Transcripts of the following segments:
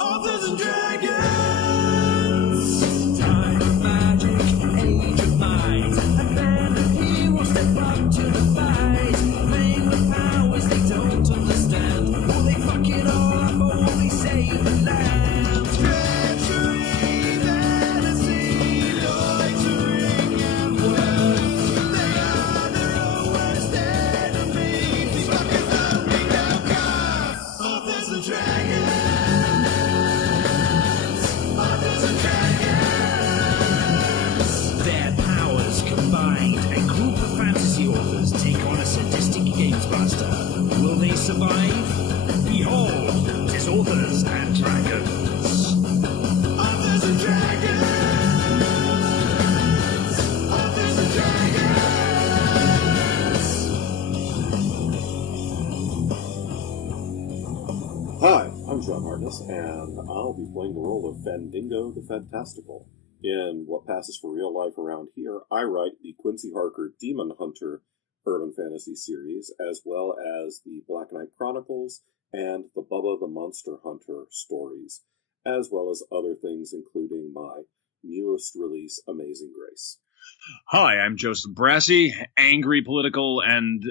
Authors and Dragons! Time of magic, age of might. A band of heroes step up to the fight. Playing with powers they don't understand. Will they fuck it all up or will they save the land? Treachery, fantasy, loitering and worth. They are their own worst enemies. These fuckers don't need no cost. Authors and Dragons! Their powers combined, a group of fantasy authors take on a sadistic games master. Will they survive? Behold, tis Authors and Dragons. Authors and Dragons! Authors and Dragons! Hi, I'm John Hartness, and I'll be playing the role of Fandingo the Fantastical. In what passes for real life around here, I write the Quincy Harker Demon Hunter urban fantasy series, as well as the Black Knight Chronicles and the Bubba the Monster Hunter stories, as well as other things including my newest release, Amazing Grace. Hi, I'm Joseph Brassey, angry political and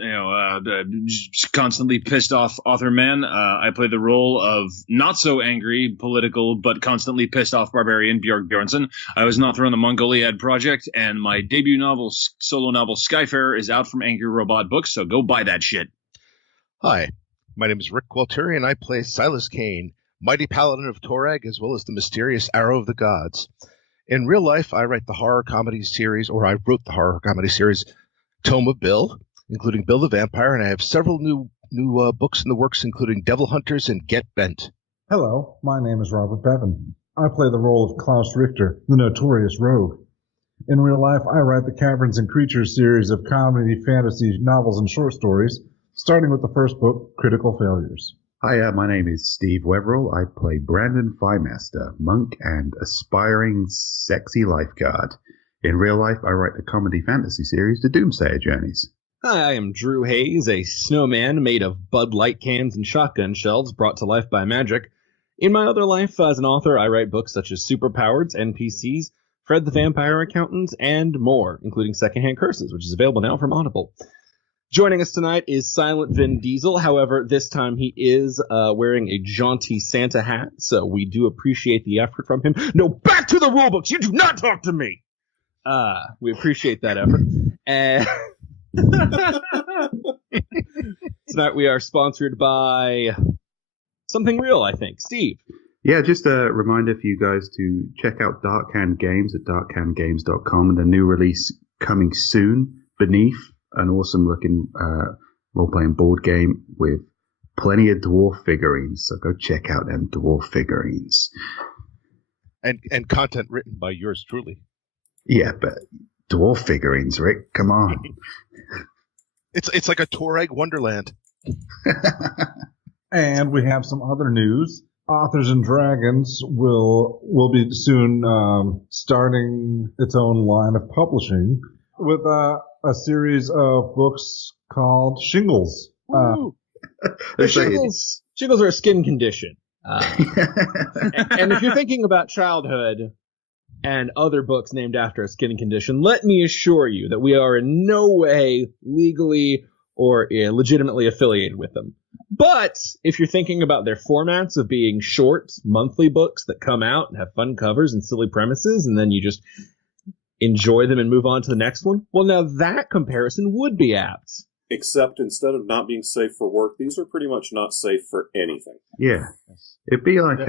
constantly pissed off author man. I play the role of not so angry political but constantly pissed off barbarian Björk Bjornsson. I was an author on the Mongoliad Project, and my debut novel, solo novel Skyfarer, is out from Angry Robot Books. So go buy that shit. Hi, my name is Rick Gualtieri, and I play Silas Kane, mighty paladin of Torag, as well as the mysterious Arrow of the Gods. In real life, I write the horror comedy series, or I wrote the horror comedy series, Tome of Bill, including Bill the Vampire, and I have several new books in the works, including Devil Hunters and Get Bent. Hello, my name is Robert Bevan. I play the role of Klaus Richter, the notorious rogue. In real life, I write the Caverns and Creatures series of comedy, fantasy, novels, and short stories, starting with the first book, Critical Failures. Hi, my name is Steve Weverill. I play Brandon Fymaster, monk and aspiring sexy lifeguard. In real life, I write the comedy fantasy series, The Doomsayer Journeys. Hi, I am Drew Hayes, a snowman made of Bud Light cans and shotgun shells brought to life by magic. In my other life as an author, I write books such as Superpowers, NPCs, Fred the Vampire Accountant, and more, including Secondhand Curses, which is available now from Audible. Joining us tonight is Silent Vin Diesel. However, this time he is wearing a jaunty Santa hat, so we do appreciate the effort from him. No, back to the rulebooks! You do not talk to me! We appreciate that effort. And tonight we are sponsored by something real, I think. Steve. Yeah, just a reminder for you guys to check out Dark Hand Games at darkhandgames.com, and a new release coming soon, Beneath. An awesome-looking role-playing board game with plenty of dwarf figurines. So go check out them dwarf figurines. And content written by yours truly. Yeah, but dwarf figurines, Rick, come on. It's like a Torag Wonderland. And we have some other news. Authors and Dragons will be soon starting its own line of publishing with a series of books called Shingles. Shingles are a skin condition. And if you're thinking about childhood and other books named after a skin condition, let me assure you that we are in no way legally or legitimately affiliated with them. But if you're thinking about their formats of being short monthly books that come out and have fun covers and silly premises, and then you just enjoy them and move on to the next one, well, now that comparison would be apt. Except instead of not being safe for work, these are pretty much not safe for anything. Yeah. It'd be like if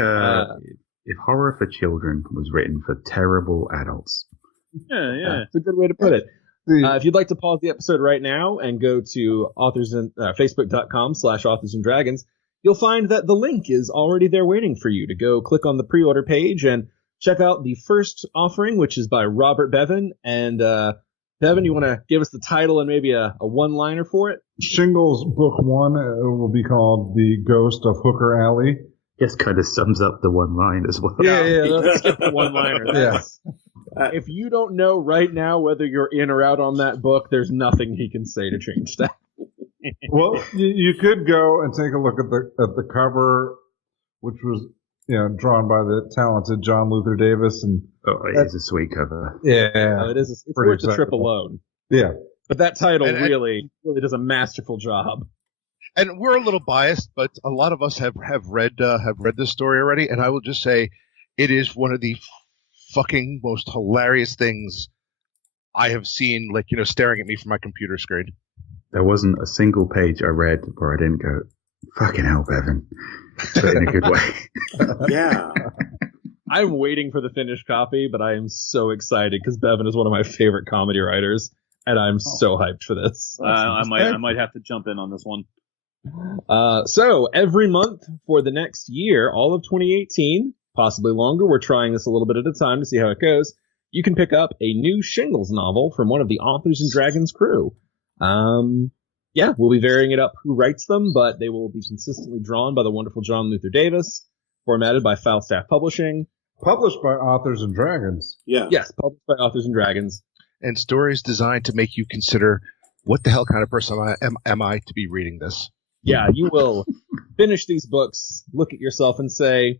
horror for children was written for terrible adults. Yeah. It's a good way to put it. If you'd like to pause the episode right now and go to facebook.com/authors and dragons, you'll find that the link is already there waiting for you to go click on the pre-order page and check out the first offering, which is by Robert Bevan. And Bevan, you want to give us the title and maybe a one-liner for it? Shingles Book 1 will be called The Ghost of Hooker Alley. Just kind of sums up the one line as well. Yeah, let's skip the one-liner. If you don't know right now whether you're in or out on that book, there's nothing he can say to change that. Well, you could go and take a look at the cover, which was drawn by the talented John Luther Davis, and Oh, it is a sweet cover. yeah, It is. It's pretty worth the trip acceptable. alone. Yeah, But that title And- really does a masterful job. And we're a little biased, but a lot of us have read this story already, and I will just say it is one of the fucking most hilarious things I have seen, staring at me from my computer screen. There wasn't a single page I read where I didn't go, fucking hell, Bevan. But in a good way. Yeah. I'm waiting for the finished copy, but I am so excited because Bevan is one of my favorite comedy writers, and I'm so hyped for this. I might have to jump in on this one. So every month for the next year, all of 2018, possibly longer, we're trying this a little bit at a time to see how it goes. You can pick up a new Shingles novel from one of the authors and Dragons crew. Yeah, we'll be varying it up who writes them, but they will be consistently drawn by the wonderful John Luther Davis, formatted by Falstaff Publishing. published by Authors and Dragons. Yeah. Yes, published by Authors and Dragons. And stories designed to make you consider, what the hell kind of person am I to be reading this? Yeah, you will finish these books, look at yourself and say,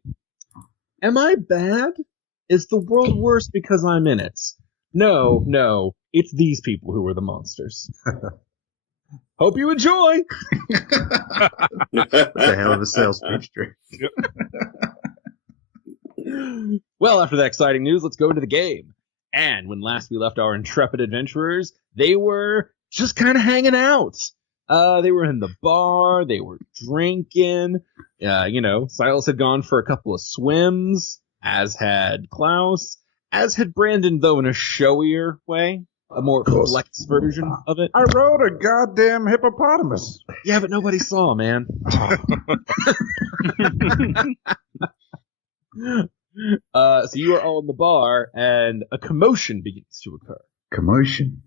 am I bad? Is the world worse because I'm in it? No, it's these people who are the monsters. Hope you enjoy! That's a hell of a sales pitch, Drew. Well, after that exciting news, let's go into the game. And when last we left our intrepid adventurers, they were just kind of hanging out. They were in the bar, they were drinking. Silas had gone for a couple of swims, as had Klaus, as had Brandon, though in a showier way. A more flex version of it. I rode a goddamn hippopotamus. Yeah, but nobody saw, man. So you are all in the bar, and a commotion begins to occur. Commotion.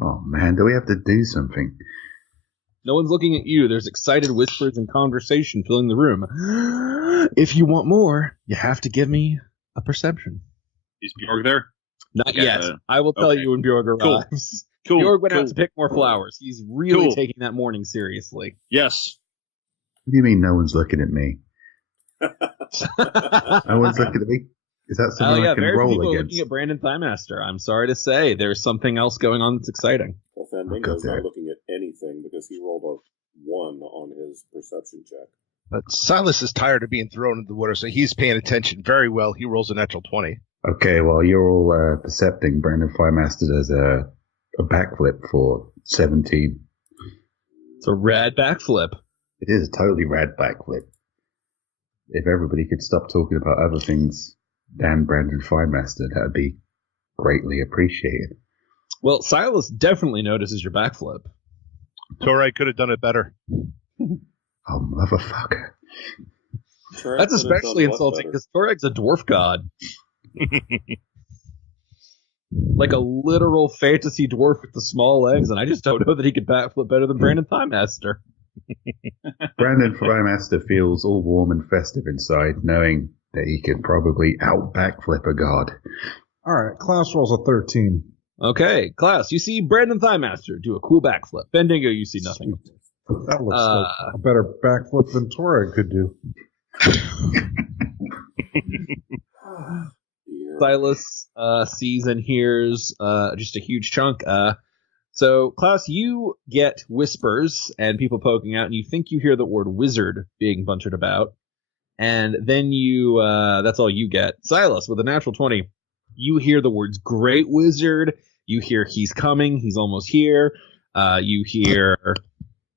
Oh man, do we have to do something? No one's looking at you. There's excited whispers and conversation filling the room. If you want more, you have to give me a perception. Is Bjorg there? Not Yeah, yet. I will tell okay. you when Bjorg Cool. arrives. Cool. Bjorg went cool. out to pick more flowers. He's really Cool. taking that morning seriously. Yes. What do you mean no one's looking at me? Oh No one's looking at me? Is that something I can very few roll people are against? looking at Brandon Thighmaster. I'm sorry to say, there's something else going on that's exciting. Well, Fandango's Okay. not looking at anything because he rolled a 1 on his perception check. But Silas is tired of being thrown into the water, so he's paying attention very well. He rolls a natural 20. Okay, well, you're all percepting. Brandon Firemaster does a backflip for 17. It's a rad backflip. It is a totally rad backflip. If everybody could stop talking about other things than Brandon Firemaster, that would be greatly appreciated. Well, Silas definitely notices your backflip. Torag could have done it better. Oh, motherfucker. That's Turret could have done especially what insulting better? because Torag's a dwarf god. Like a literal fantasy dwarf with the small legs, and I just don't know that he could backflip better than Brandon Thighmaster. Brandon Firemaster feels all warm and festive inside, knowing that he could probably out backflip a god. All right, Klaus rolls a 13. Okay, Klaus, you see Brandon Thighmaster do a cool backflip. Bendigo, you see nothing. That looks like a better backflip than Torag could do. Dear. Silas sees and hears just a huge chunk. So, Klaus, you get whispers and people poking out, and you think you hear the word wizard being bunted about. And then you, that's all you get. Silas, with a natural 20, you hear the words great wizard. You hear he's coming, he's almost here. You hear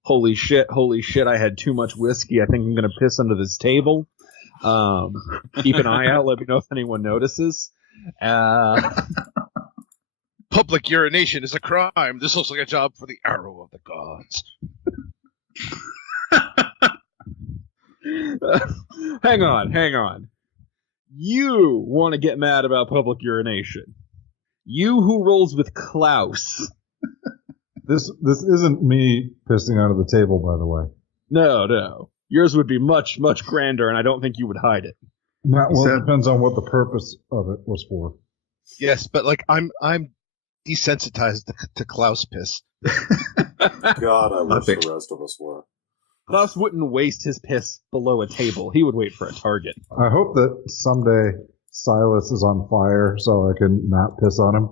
holy shit, I had too much whiskey. I think I'm going to piss under this table. Keep an eye out. Let me know if anyone notices. Public urination is a crime. This looks like a job for the Arrow of the Gods. Hang on. You want to get mad about public urination. You who rolls with Klaus. This isn't me pissing under the table, by the way. No. Yours would be much, much grander, and I don't think you would hide it. Well, So- it depends on what the purpose of it was for. Yes, but I'm desensitized to Klaus piss. God, I wish think- the rest of us were. Klaus wouldn't waste his piss below a table. He would wait for a target. I hope that someday Silas is on fire so I can not piss on him.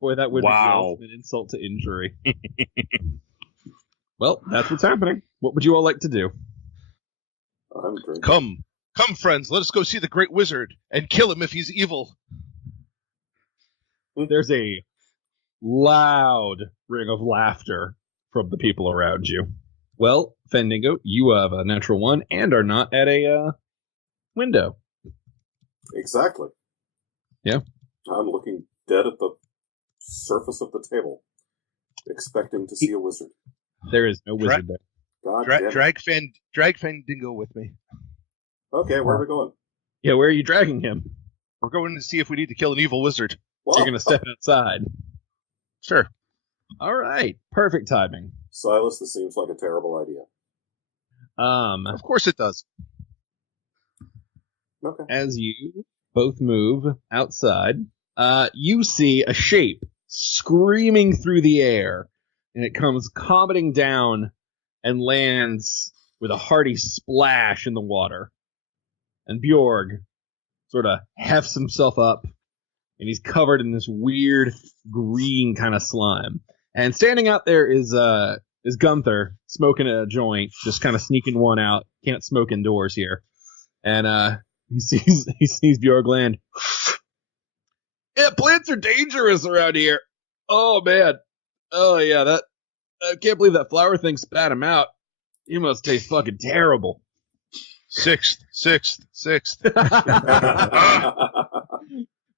Boy, that would be the ultimate insult to injury. Well, that's what's happening. What would you all like to do? I'm drinking. Come, friends, let us go see the great wizard and kill him if he's evil. There's a loud ring of laughter from the people around you. Well, Fendingo, you have a natural one and are not at a window. Exactly. Yeah. I'm looking dead at the surface of the table, expecting to see a wizard. There is no wizard there. God damn it. Drag Fendingo with me. Okay, where are we going? Yeah, where are you dragging him? We're going to see if we need to kill an evil wizard. Well, You're going to step outside. Sure. All right. Perfect timing. Silas, this seems like a terrible idea. Of course it does. Okay. As you both move outside, you see a shape screaming through the air, and it comes coming down and lands with a hearty splash in the water. And Bjorg sort of hefts himself up, and he's covered in this weird green kind of slime. And standing out there is Gunther smoking a joint, just kind of sneaking one out. Can't smoke indoors here. And he sees Bjorg land. Yeah, plants are dangerous around here. Oh man. Oh yeah, I can't believe that flower thing spat him out. He must taste fucking terrible. Sixth.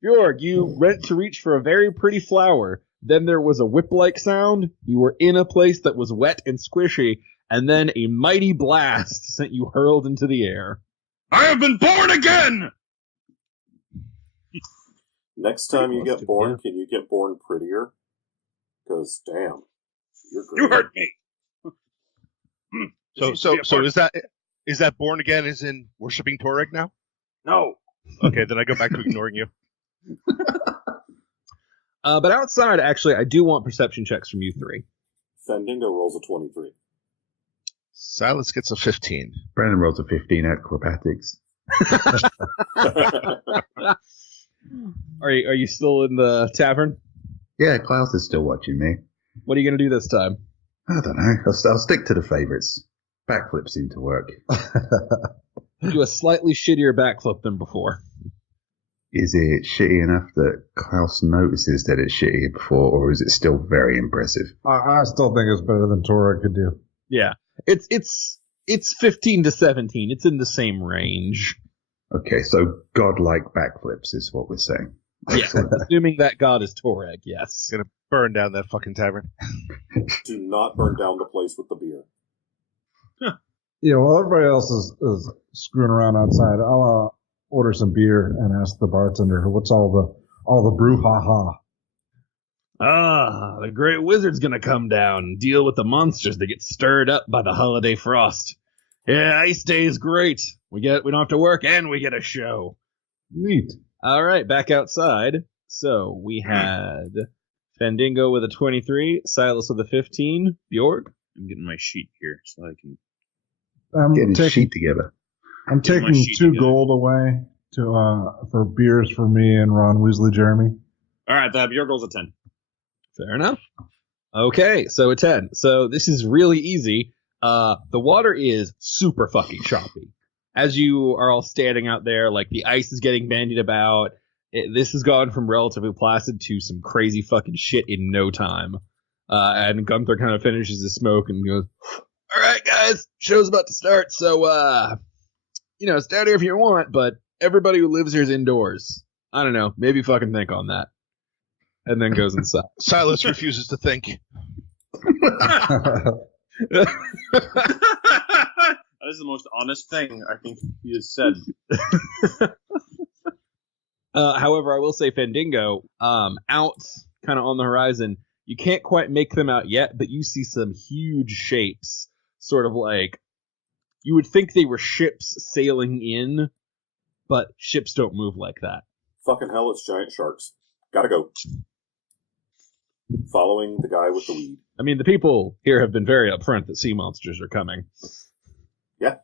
Bjorg, you went to reach for a very pretty flower. Then there was a whip-like sound. You were in a place that was wet and squishy, and then a mighty blast sent you hurled into the air. I have been born again! Next time you get born, can you get born prettier? Because, damn, you're great. You hurt me! So is that born again as in worshipping Torag now? No. Okay, then I go back to ignoring you. But outside, actually, I do want perception checks from you three. Fendingo rolls a 23. Silas gets a 15. Brandon rolls a 15 acrobatics. Are you still in the tavern? Yeah, Klaus is still watching me. What are you going to do this time? I don't know. I'll stick to the favorites. Backflips seem to work. Do a slightly shittier backflip than before. Is it shitty enough that Klaus notices that it's shitty before, or is it still very impressive? I still think it's better than Torag could do. Yeah. It's 15 to 17. It's in the same range. Okay, so godlike backflips is what we're saying. Yeah, assuming that god is Torag, yes. Gonna burn down that fucking tavern. Do not burn down the place with the beer. Yeah, while everybody else is screwing around outside, I'll order some beer and ask the bartender what's all the brouhaha. The great wizard's gonna come down and deal with the monsters that get stirred up by the holiday frost. Yeah, Ice Day is great. We don't have to work and we get a show. Neat. All right, back outside. So we had Fendingo with a 23, Silas with a 15, Bjorg. I'm getting my sheet here so I can... Getting a sheet together. I'm Get my taking sheet 2 together. gold away for beers for me and Ron Weasley Jeremy. All right, Bjorg rolls a 10. Fair enough. Okay, so a 10. So this is really easy. The water is super fucking choppy. As you are all standing out there, like the ice is getting bandied about. This has gone from relatively placid to some crazy fucking shit in no time. And Gunther kind of finishes his smoke and goes, all right, guys, show's about to start. So, stay out here if you want, but everybody who lives here is indoors. I don't know. Maybe fucking think on that. And then goes inside. Silas refuses to think. That is the most honest thing I think he has said. However, I will say Fendingo, out kind of on the horizon, you can't quite make them out yet, but you see some huge shapes, sort of like, you would think they were ships sailing in, but ships don't move like that. Fucking hell, it's giant sharks. Gotta go. following the guy with the weed. I mean, the people here have been very upfront that sea monsters are coming. Yeah.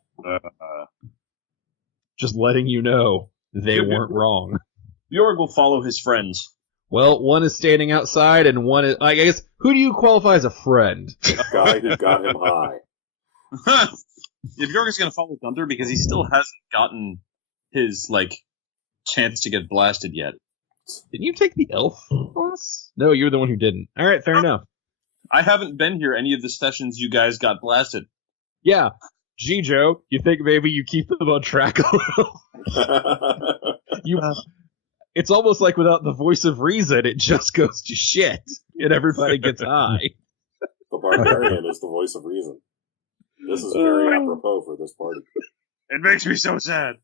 Just letting you know they weren't wrong. Bjorg will follow his friends. Well, one is standing outside, and one is... I guess, who do you qualify as a friend? The guy who got him high. Yeah, Bjorg is going to follow Gunther because he still hasn't gotten his, chance to get blasted yet. Didn't you take the elf boss? No, you were the one who didn't. All right, fair enough. I haven't been here any of the sessions you guys got blasted. Yeah. Gee, Joe, you think maybe you keep them on track a little? It's almost like without the voice of reason, it just goes to shit, and everybody gets high. The barbarian is the voice of reason. This is very apropos for this party. It makes me so sad.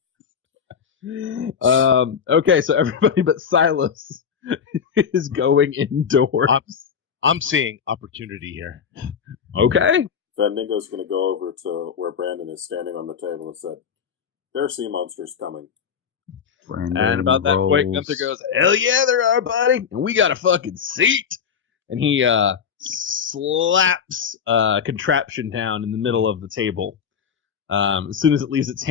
Okay, so everybody but Silas is going indoors. I'm seeing opportunity here. Okay. Vendingo's going to go over to where Brandon is standing on the table and said, "There are sea monsters coming." Brandon And about that point, Gunther goes, "Hell yeah, there are, buddy! And we got a fucking seat!" And he slaps a contraption down in the middle of the table. As soon as it leaves his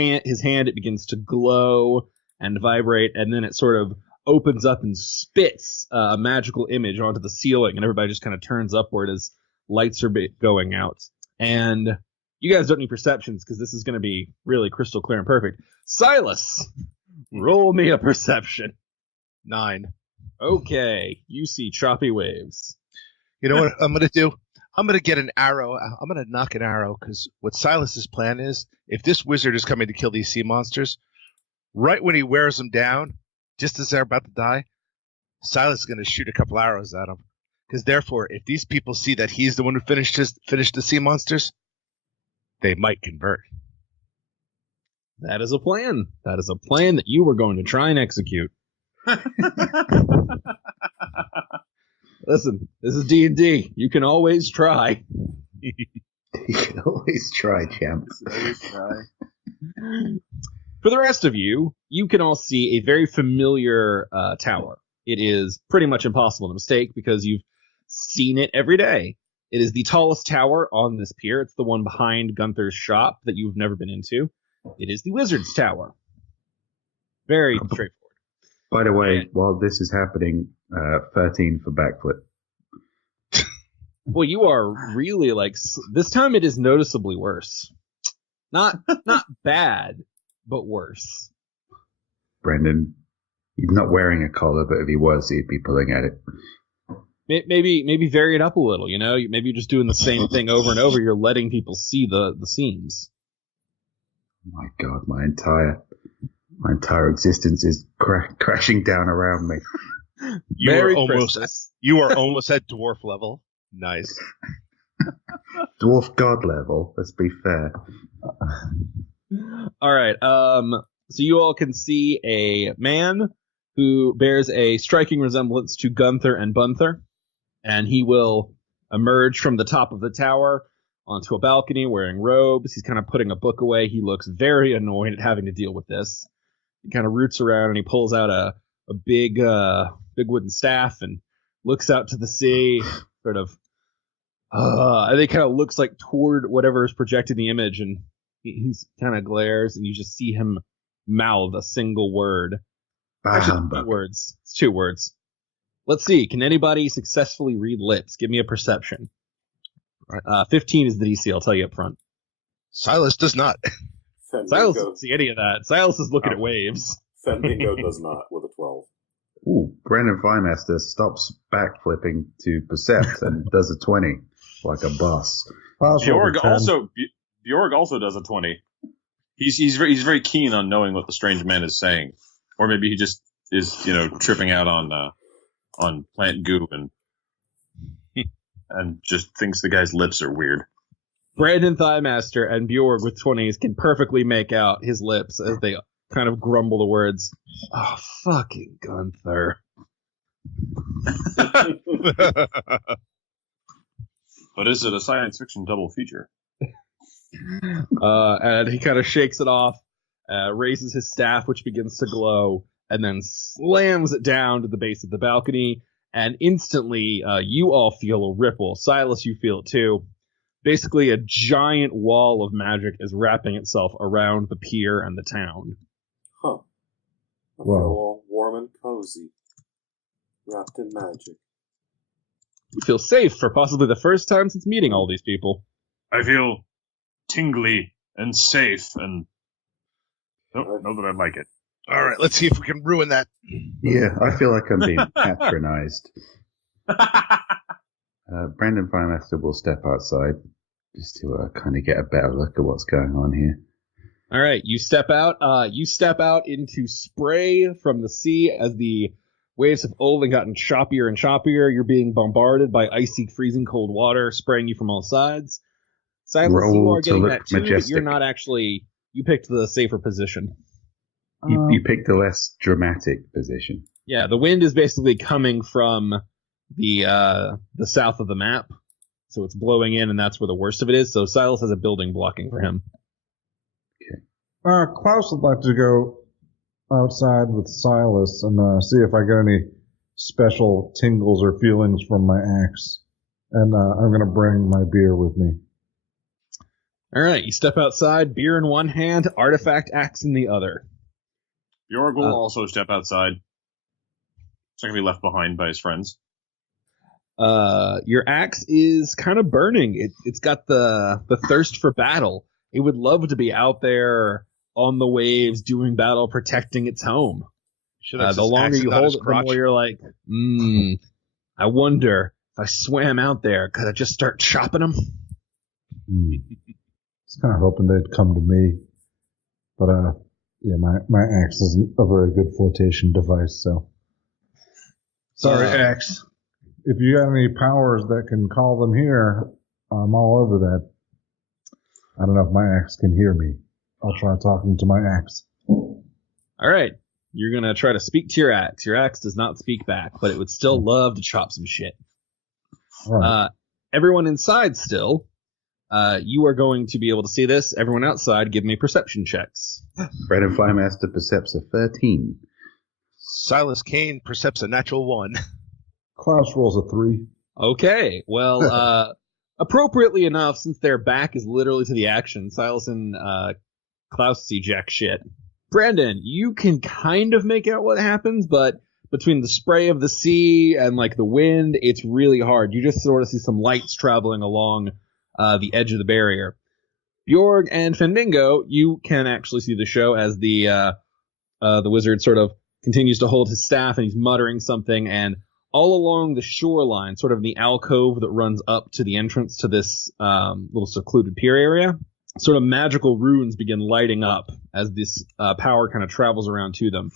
hand, it begins to glow and vibrate, and then it sort of opens up and spits a magical image onto the ceiling, and everybody just kind of turns upward as lights are going out. And you guys don't need perceptions, because this is going to be really crystal clear and perfect. Silas, roll me a perception. 9. Okay, you see choppy waves. You know what I'm going to do? I'm going to get an arrow. I'm going to knock an arrow, because what Silas's plan is, if this wizard is coming to kill these sea monsters, right when he wears them down, just as they're about to die, Silas is going to shoot a couple arrows at them. Because therefore, if these people see that he's the one who finished the sea monsters, they might convert. That is a plan. That is a plan that you were going to try and execute. Listen, this is D&D. You can always try. You can always try, champ. Always try. For the rest of you, you can all see a very familiar tower. It is pretty much impossible to mistake because you've seen it every day. It is the tallest tower on this pier. It's the one behind Gunther's shop that you've never been into. It is the Wizard's Tower. Very straightforward. By the way, while this is happening, 13 for backflip. Well, you are really this time it is noticeably worse. Not bad, but worse. Brendan, he's not wearing a collar, but if he was, he'd be pulling at it. Maybe vary it up a little, Maybe you're just doing the same thing over and over. You're letting people see the seams. My God, my entire existence is crashing down around me. You are almost at dwarf level. Nice. Dwarf god level, let's be fair. All right. So you all can see a man who bears a striking resemblance to Gunther and Bunther, and he will emerge from the top of the tower onto a balcony wearing robes. He's kind of putting a book away. He looks very annoyed at having to deal with this. He kind of roots around and he pulls out a big wooden staff and looks out to the sea, sort of. And he kind of looks toward whatever is projecting the image, and he's kind of glares, and you just see him mouth a single word. Actually, 2 words. It's 2 words. Let's see. Can anybody successfully read lips? Give me a perception. 15 is the DC. I'll tell you up front. Silas does not. Silas doesn't see any of that. Silas is looking at waves. Fendingo does not with a 12. Ooh, Brandon Vimaster stops backflipping to percept and does a 20 like a boss. Bjorg also does a 20. He's very keen on knowing what the strange man is saying, or maybe he just is tripping out on plant goo and just thinks the guy's lips are weird. Brandon Thighmaster and Bjorg with 20s can perfectly make out his lips as they kind of grumble the words, "Oh, fucking Gunther." But is it a science fiction double feature? And he kind of shakes it off, raises his staff, which begins to glow, and then slams it down to the base of the balcony, and instantly you all feel a ripple. Silas, you feel it too. Basically, a giant wall of magic is wrapping itself around the pier and the town. Huh. I feel Wow. all warm and cozy. Wrapped in magic. You feel safe for possibly the first time since meeting all these people. I feel tingly and safe, and don't know that I like it. All right, let's see if we can ruin that. Yeah, I feel like I'm being patronized. Brandon Firemaster will step outside just to kind of get a better look at what's going on here. All right, you step out. You step out into spray from the sea as the waves have only gotten choppier and choppier. You're being bombarded by icy, freezing cold water spraying you from all sides. Silas, you Roll are to getting look that too, but majestic. you're not actually. You picked the safer position. You picked the less dramatic position. Yeah, the wind is basically coming from the south of the map, so it's blowing in, and that's where the worst of it is. So Silas has a building blocking for him. Klaus would like to go outside with Silas and see if I get any special tingles or feelings from my axe. And I'm going to bring my beer with me. All right, you step outside, beer in one hand, artifact axe in the other. Bjorg will also step outside. It's not going to be left behind by his friends. Your axe is kind of burning. It's got the thirst for battle. It would love to be out there on the waves, doing battle, protecting its home. The longer you hold it, the more you're like, I wonder if I swam out there, could I just start chopping them? I was kind of hoping they'd come to me. But, yeah, my axe isn't a very good flotation device, so. Sorry, axe. If you got any powers that can call them here, I'm all over that. I don't know if my axe can hear me. I'll try talking to my axe. All right. You're going to try to speak to your axe. Your axe does not speak back, but it would still love to chop some shit. Right. Everyone inside still, you are going to be able to see this. Everyone outside, give me perception checks. Brandon Firemaster percepts a 13. Silas Kane percepts a natural 1. Klaus rolls a 3. Okay. Well, appropriately enough, since their back is literally to the action, Silas and Klaus see jack shit. Brandon, you can kind of make out what happens, but between the spray of the sea and like the wind, it's really hard. You just sort of see some lights traveling along the edge of the barrier. Bjorg and Fendingo, you can actually see the show as the wizard sort of continues to hold his staff and he's muttering something, and all along the shoreline, sort of in the alcove that runs up to the entrance to this little secluded pier area, sort of magical runes begin lighting up as this power kind of travels around to them.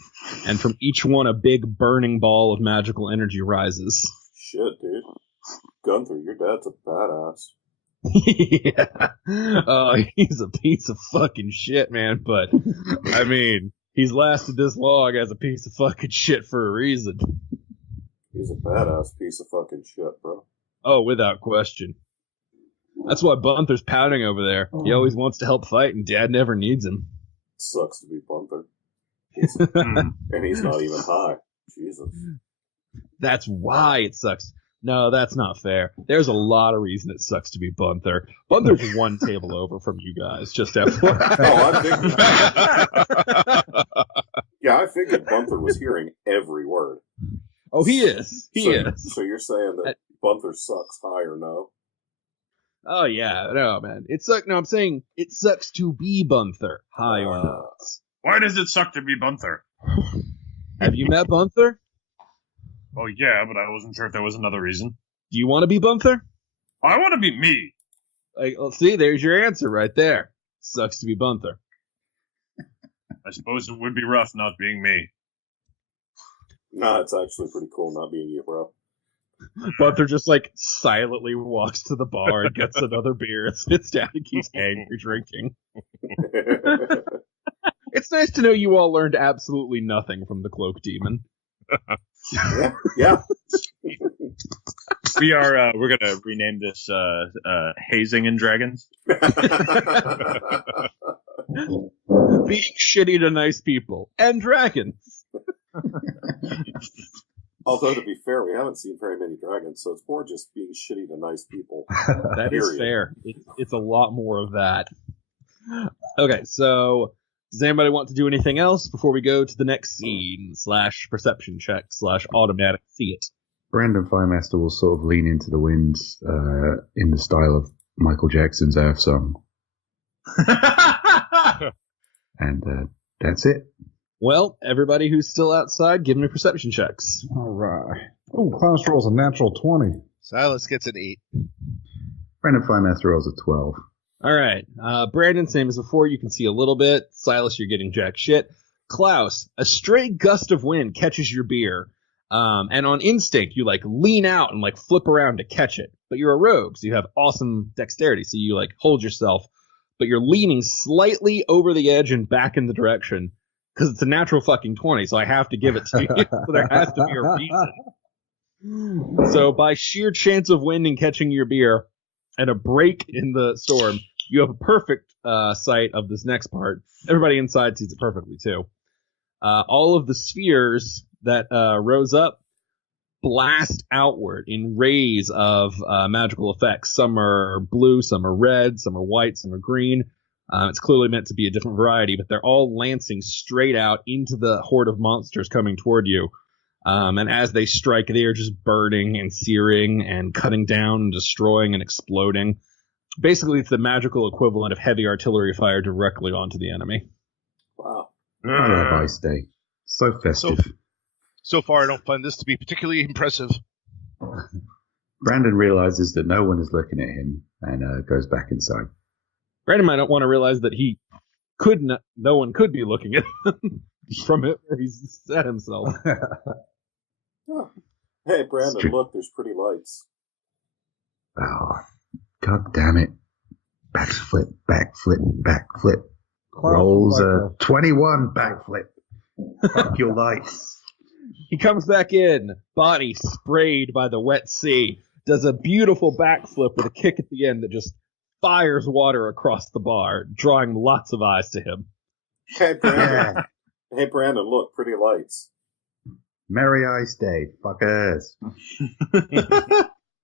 And from each one, a big burning ball of magical energy rises. Shit, dude. Gunther, your dad's a badass. Yeah. Oh, he's a piece of fucking shit, man. But, I mean, he's lasted this long as a piece of fucking shit for a reason. He's a badass piece of fucking shit, bro. Oh, without question. That's why Bunther's pouting over there. He always wants to help fight, and Dad never needs him. Sucks to be Bunther. And he's not even high. Jesus. That's why it sucks. No, that's not fair. There's a lot of reason it sucks to be Bunther. Bunther's one table over from you guys, just FYI. I figured Bunther was hearing every word. Oh, he is. He is. So you're saying that Bunther sucks, high or no? Oh, yeah. No, man. It sucks. No, I'm saying it sucks to be Bunther, high or not. Why does it suck to be Bunther? Have you met Bunther? Oh, yeah, but I wasn't sure if there was another reason. Do you want to be Bunther? I want to be me. Like, let's see, there's your answer right there. Sucks to be Bunther. I suppose it would be rough not being me. Nah, it's actually pretty cool not being you, bro. Bunther just, like, silently walks to the bar and gets another beer and sits down and keeps angry drinking. It's nice to know you all learned absolutely nothing from the Cloak Demon. Yeah. We're gonna rename this Hazing and Dragons. Being shitty to nice people and dragons. Although, to be fair, we haven't seen very many dragons, so it's more just being shitty to nice people. That is Period. fair. It's a lot more of that. Okay, so does anybody want to do anything else before we go to the next scene / perception check / automatic see it? Brandon Firemaster will sort of lean into the wind in the style of Michael Jackson's Earth Song. And that's it. Well, everybody who's still outside, give me perception checks. All right. Oh, Klaus rolls a natural 20. Silas gets an 8. Brandon Firemaster rolls a 12. All right. Brandon, same as before, you can see a little bit. Silas, you're getting jack shit. Klaus, a stray gust of wind catches your beer. And on instinct, you lean out and flip around to catch it. But you're a rogue, so you have awesome dexterity. So you hold yourself, but you're leaning slightly over the edge and back in the direction because it's a natural fucking 20. So I have to give it to you. So there has to be a reason. So by sheer chance of wind and catching your beer and a break in the storm, you have a perfect sight of this next part. Everybody inside sees it perfectly too. All of the spheres that rose up blast outward in rays of magical effects. Some are blue, some are red, some are white, some are green. It's clearly meant to be a different variety, but they're all lancing straight out into the horde of monsters coming toward you. And as they strike, they are just burning and searing and cutting down and destroying and exploding. Basically, it's the magical equivalent of heavy artillery fire directly onto the enemy. Wow. I love Ice Day. So festive. So far, I don't find this to be particularly impressive. Brandon realizes that no one is looking at him and goes back inside. Brandon might not want to realize that no one could be looking at him from it where he's set himself. Huh. Hey, Brandon, look, there's pretty lights. Oh, God damn it. Backflip, backflip, backflip. Klaus Rolls would a like 21 backflip. Fuck your lights. He comes back in, body sprayed by the wet sea, does a beautiful backflip with a kick at the end that just fires water across the bar, drawing lots of eyes to him. Hey, Brandon. Hey, Brandon, look, pretty lights. Merry Ice Day, fuckers.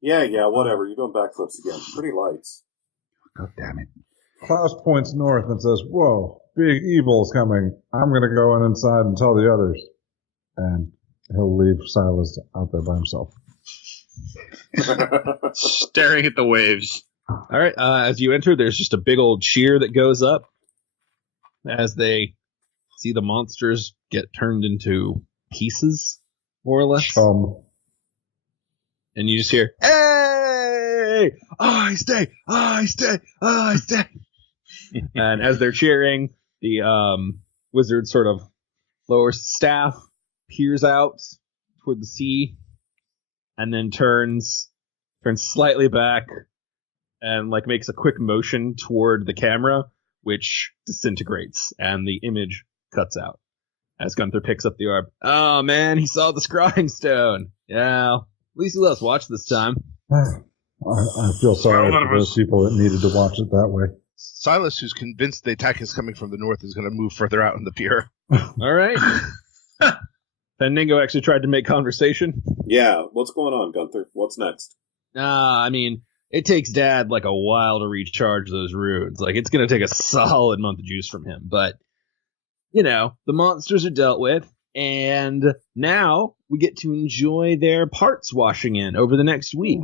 Yeah, whatever. You're doing backflips again. Pretty lights. God damn it. Klaus points north and says, "Whoa, big evil's coming. I'm going to go inside and tell the others." And he'll leave Silas out there by himself. Staring at the waves. All right, as you enter, there's just a big old cheer that goes up as they see the monsters get turned into pieces, more or less. And you just hear, "Hey! Ice Day! Ice Day! Ice Day!" And as they're cheering, the wizard sort of lowers the staff, peers out toward the sea, and then turns slightly back and makes a quick motion toward the camera, which disintegrates, and the image cuts out. As Gunther picks up the orb. "Oh man, he saw the scrying stone. Yeah, at least he let us watch this time." I feel sorry for those people that needed to watch it that way. Silas, who's convinced the attack is coming from the north, is going to move further out in the pier. All right. Fendingo actually tried to make conversation. Yeah, what's going on, Gunther? What's next? I mean, it takes Dad a while to recharge those runes. It's going to take a solid month of juice from him. But, the monsters are dealt with, and now we get to enjoy their parts washing in over the next week.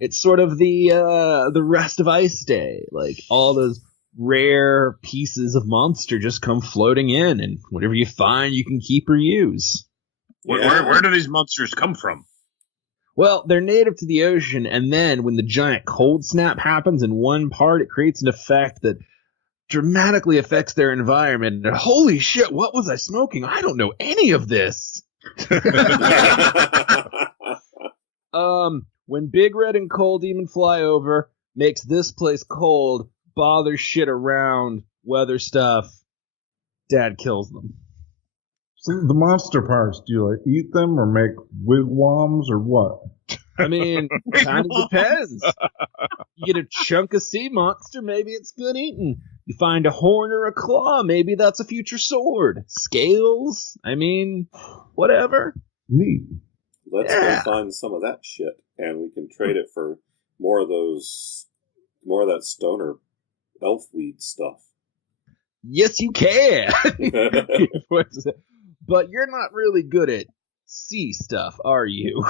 It's sort of the rest of Ice Day. All those rare pieces of monster just come floating in, and whatever you find, you can keep or use. Where do these monsters come from? Well, they're native to the ocean, and then when the giant cold snap happens in one part, it creates an effect that dramatically affects their environment. And holy shit, what was I smoking? I don't know any of this. When Big Red and Cold Demon fly over, makes this place cold, bother shit around, weather stuff, Dad kills them. So the monster parts, do you eat them or make wigwams or what? I mean, kind of depends. You get a chunk of sea monster, maybe it's good eating. You find a horn or a claw, maybe that's a future sword. Scales, I mean, whatever. Neat. Let's go find some of that shit, and we can trade it for more of that stoner elfweed stuff. Yes, you can. But you're not really good at sea stuff, are you?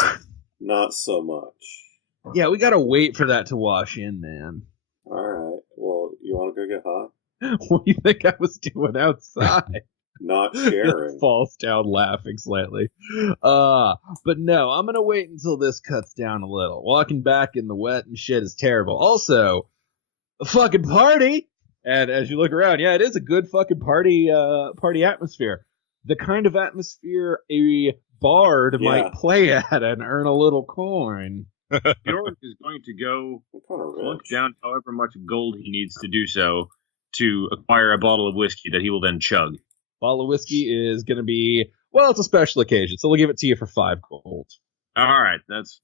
Not so much. Yeah, we gotta wait for that to wash in, man. All right. Well, you want to go get hot? What do you think I was doing outside? Not sharing. Falls down laughing slightly. But no, I'm gonna wait until this cuts down a little. Walking back in the wet and shit is terrible. Also, a fucking party! And as you look around, yeah, it is a good fucking party atmosphere. The kind of atmosphere a bard might play at and earn a little coin. Bjork is going to go plunk down however much gold he needs to do so to acquire a bottle of whiskey that he will then chug. Bottle of whiskey is going to be, well, it's a special occasion, so we'll give it to you for 5 gold. All right, that's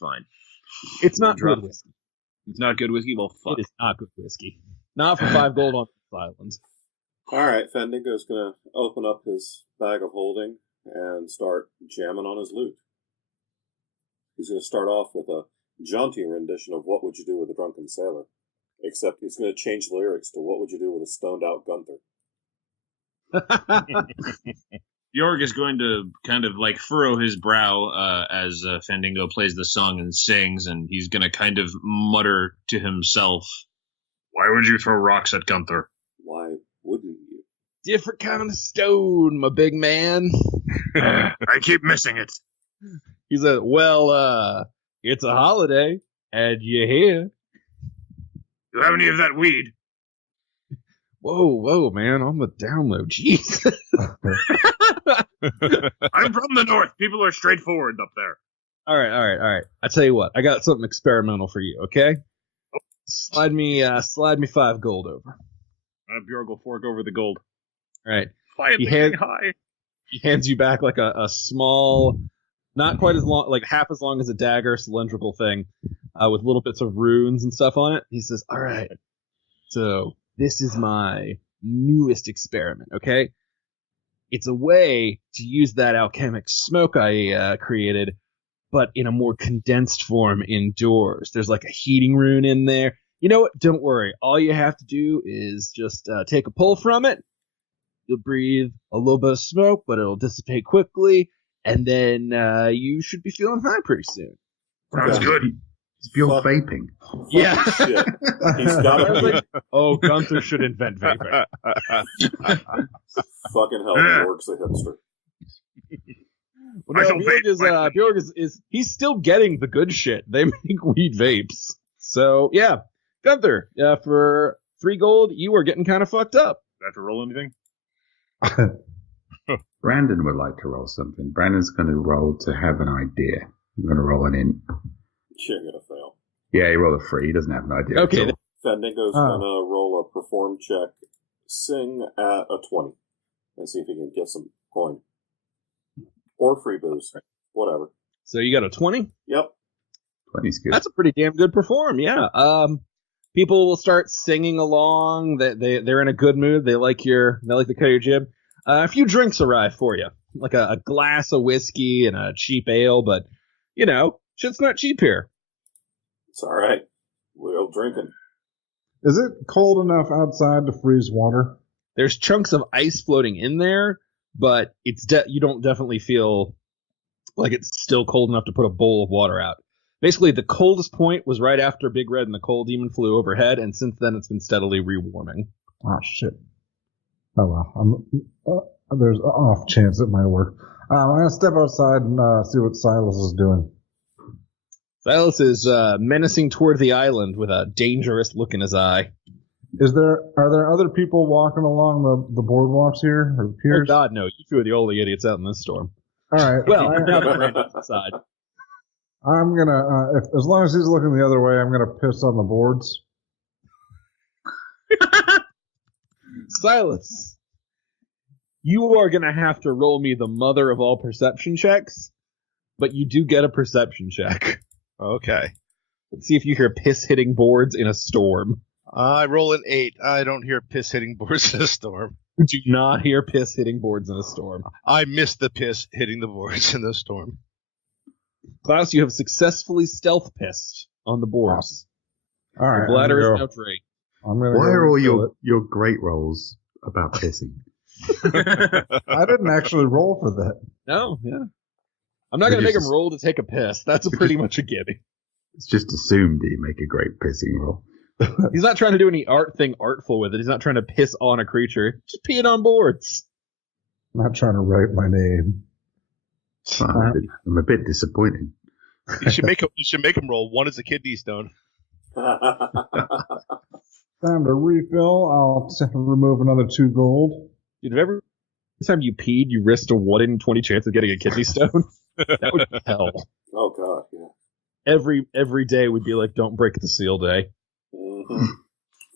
fine. It's not good whiskey. It's not good whiskey? Well, fuck. It is not good whiskey. Not for 5 gold on this island. All right, Fendingo's going to open up his bag of holding and start jamming on his lute. He's going to start off with a jaunty rendition of What Would You Do with a Drunken Sailor? Except he's going to change the lyrics to What Would You Do with a Stoned Out Gunther? Bjork is going to kind of like furrow his brow as Fandingo plays the song and sings, and he's going to kind of mutter to himself, "Why would you throw rocks at Gunther?" Why wouldn't you? Different kind of stone, my big man. I keep missing it. He said, well, it's a holiday, and you're here. You have any of that weed? Whoa, man, on the download, jeez. I'm from the north. People are straightforward up there. All right. I tell you what, I got something experimental for you, okay? Slide me 5 gold over. Bjork will fork over the gold. All right. High. He hands you back like a small, not quite as long, like half as long as a dagger, cylindrical thing, with little bits of runes and stuff on it. He says, all right, so this is my newest experiment, okay? It's a way to use that alchemic smoke I created, but in a more condensed form indoors. There's like a heating rune in there. You know what? Don't worry. All you have to do is just take a pull from it. You'll breathe a little bit of smoke, but it'll dissipate quickly, and then you should be feeling high pretty soon. Sounds good. Is Bjork vaping? Yeah. Shit. He's got it. Oh, Gunther should invent vaping. Fucking hell, Bjork's a hipster. Well, no, Bjork is he's still getting the good shit. They make weed vapes. So, yeah. Gunther, for 3 gold, you are getting kind of fucked up. Do I have to roll anything? Brandon would like to roll something. Brandon's going to roll to have an idea. I'm going to roll an in. You're going to fail. Yeah, he rolled a 3. He doesn't have an idea. Okay. Fendingo's going to roll a perform check, sing at a 20, and see if he can get some coin. Or free booze. Whatever. So you got a 20? Yep. 20's good. That's a pretty damn good perform, yeah. People will start singing along. They're in a good mood. They like the cut of your jib. A few drinks arrive for you, like a glass of whiskey and a cheap ale, but shit's not cheap here. It's all right. We're all drinking. Is it cold enough outside to freeze water? There's chunks of ice floating in there, but you don't definitely feel like it's still cold enough to put a bowl of water out. Basically, the coldest point was right after Big Red and the Cold Demon flew overhead, and since then it's been steadily rewarming. Oh, shit. Oh, well. There's an off chance it might work. I'm going to step outside and see what Silas is doing. Silas is menacing toward the island with a dangerous look in his eye. Are there other people walking along the boardwalks here, or the piers? Oh, God, no. You two are the only idiots out in this storm. All right. Well, now that Brandon's inside. I'm gonna, as long as he's looking the other way, I'm gonna piss on the boards. Silas, you are gonna have to roll me the mother of all perception checks, but you do get a perception check. Okay. Let's see if you hear piss hitting boards in a storm. I roll an 8. I don't hear piss hitting boards in a storm. You do not hear piss hitting boards in a storm. I miss the piss hitting the boards in the storm. Klaus, you have successfully stealth pissed on the boards. All right. Your bladder is I'm now gonna drained. go- I'm gonna Why go are all refill it. your great rolls about pissing? I didn't actually roll for that. No, yeah. I'm not going to make him roll to take a piss. That's pretty much a gimme. It's just assumed that you make a great pissing roll. He's not trying to do any artful with it. He's not trying to piss on a creature. Just peeing on boards. I'm not trying to write my name. I'm a bit disappointed. You should make him roll. One is a kidney stone. Time to refill. I'll remove another 2 gold. Dude, if every time you peed, you risked a 1 in 20 chance of getting a kidney stone, that would be hell. Oh god, yeah. Every day would be like, don't break the seal day. Mm-hmm.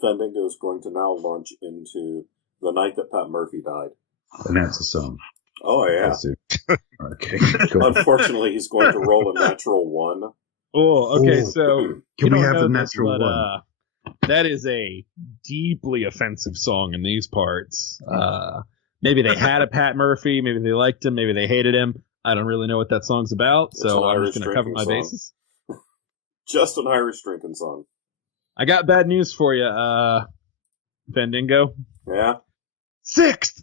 Fendingo is going to now launch into the night that Pat Murphy died. And that's a song. Oh yeah. Okay. Cool. Unfortunately, he's going to roll a natural 1. Oh, okay, Ooh. so... Can we you don't have know the this, natural but, one? that is a deeply offensive song in these parts. Maybe they had a Pat Murphy, maybe they liked him, maybe they hated him. I don't really know what that song's about, It's so an I'm Irish just going to cover drinking my song. bases. Just an Irish drinking song. I got bad news for you, Fendingo. Yeah? Sixth!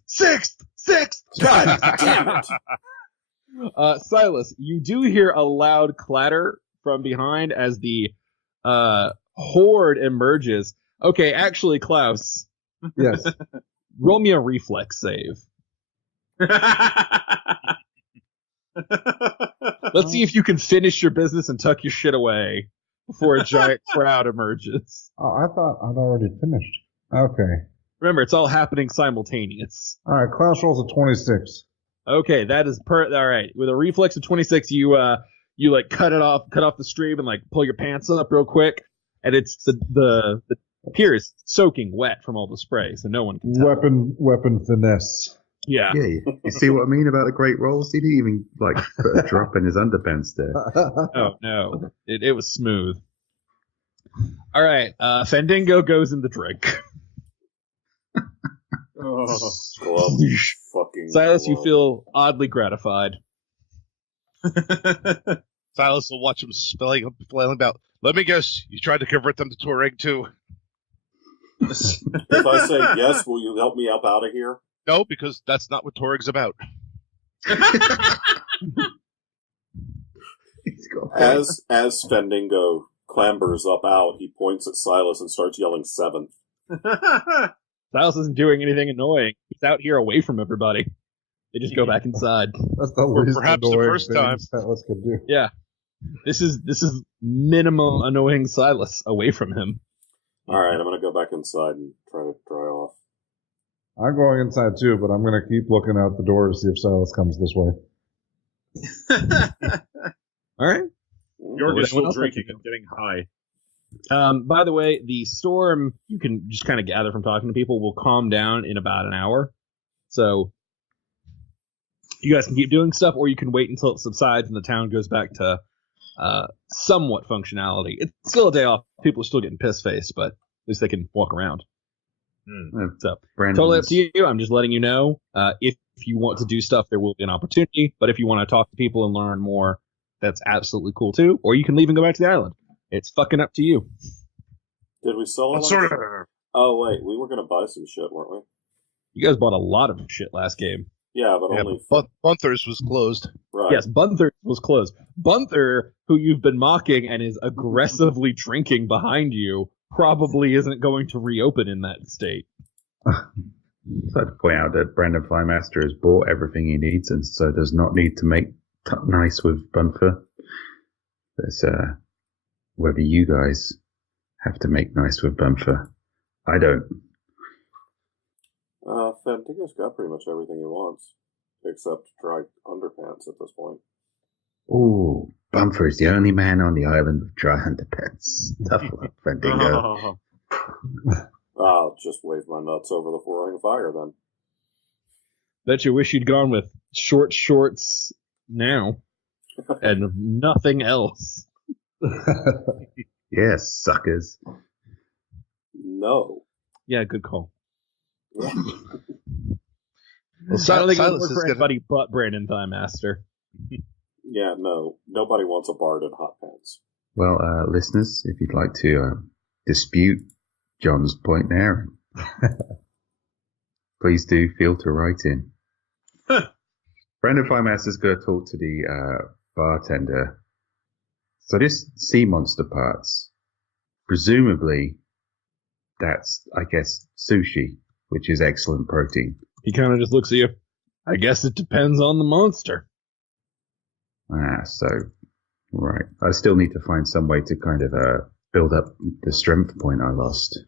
God damn it! Silas, you do hear a loud clatter from behind as the horde emerges. Okay, actually, Klaus, Yes. roll me a reflex save. Let's see if you can finish your business and tuck your shit away before a giant crowd emerges. Oh, I thought I'd already finished. Okay. Remember, it's all happening simultaneous. All right. Klaus rolls a 26. Okay, that is all right. With a reflex of 26, you like cut off the stream and like pull your pants up real quick, and it's the pier is soaking wet from all the spray, so no one can tell. Weapon finesse. Yeah. Yeah, you see what I mean about the great rolls? He didn't even like put a drop in his underpants there. Oh no, it was smooth. All right, Fendingo goes in the drink. Glove. Fucking Silas, you glove. feel oddly gratified. Silas will watch him flailing about. Let me guess, you tried to convert them to Torag too? If I say yes, will you help me up out of here? No, because that's not what Torag's about. He's got As Fendingo clambers up out, he points at Silas and starts yelling 7th. Silas isn't doing anything annoying. He's out here away from everybody. They just go back inside. That's the Or least perhaps the annoying first thing time. Silas could do. Yeah. This is minimum annoying Silas away from him. Alright, I'm gonna go back inside and try to dry off. I'm going inside too, but I'm going to keep looking out the door to see if Silas comes this way. All right. York What is still else drinking like and getting high. By the way, the storm, you can just kind of gather from talking to people, will calm down in about an hour. So you guys can keep doing stuff, or you can wait until it subsides and the town goes back to somewhat functionality. It's still a day off. People are still getting piss-faced, but at least they can walk around. So totally up to you. I'm just letting you know. If you want to do stuff, there will be an opportunity. But if you want to talk to people and learn more, that's absolutely cool too. Or you can leave and go back to the island. It's fucking up to you. Did we sell What it? sort of? Oh, wait, we were gonna buy some shit, weren't we? You guys bought a lot of shit last game. Yeah, but Yeah, only... but Bunthers was closed. Right. Yes, Bunther was closed. Bunther, who you've been mocking and is aggressively drinking behind you, probably isn't going to reopen in that state. I'd like to point out that Brandon Flymaster has bought everything he needs and so does not need to make nice with Bunfer. That's whether you guys have to make nice with Bunfer. I don't. Fendingo's got pretty much everything he wants, except dry underpants at this point. Ooh, Bumper is the only man on the island with dry underpants. Tough luck, Fendingo. I'll just wave my nuts over the roaring fire then. Bet you wish you'd gone with short shorts now and nothing else. Yes, suckers. No. Yeah, good call. Well, I don't think it'll Silas work is for gonna. anybody but Brandon Thighmaster. Yeah, no, nobody wants a bard in hot pants. Well, listeners, if you'd like to dispute John's point there, please do feel to write in. Brandon Firemaster's going to talk to the bartender. So this sea monster parts, presumably that's, I guess, sushi, which is excellent protein. He kind of just looks at you. I guess it depends on the monster. So, right. I still need to find some way to kind of build up the strength point I lost.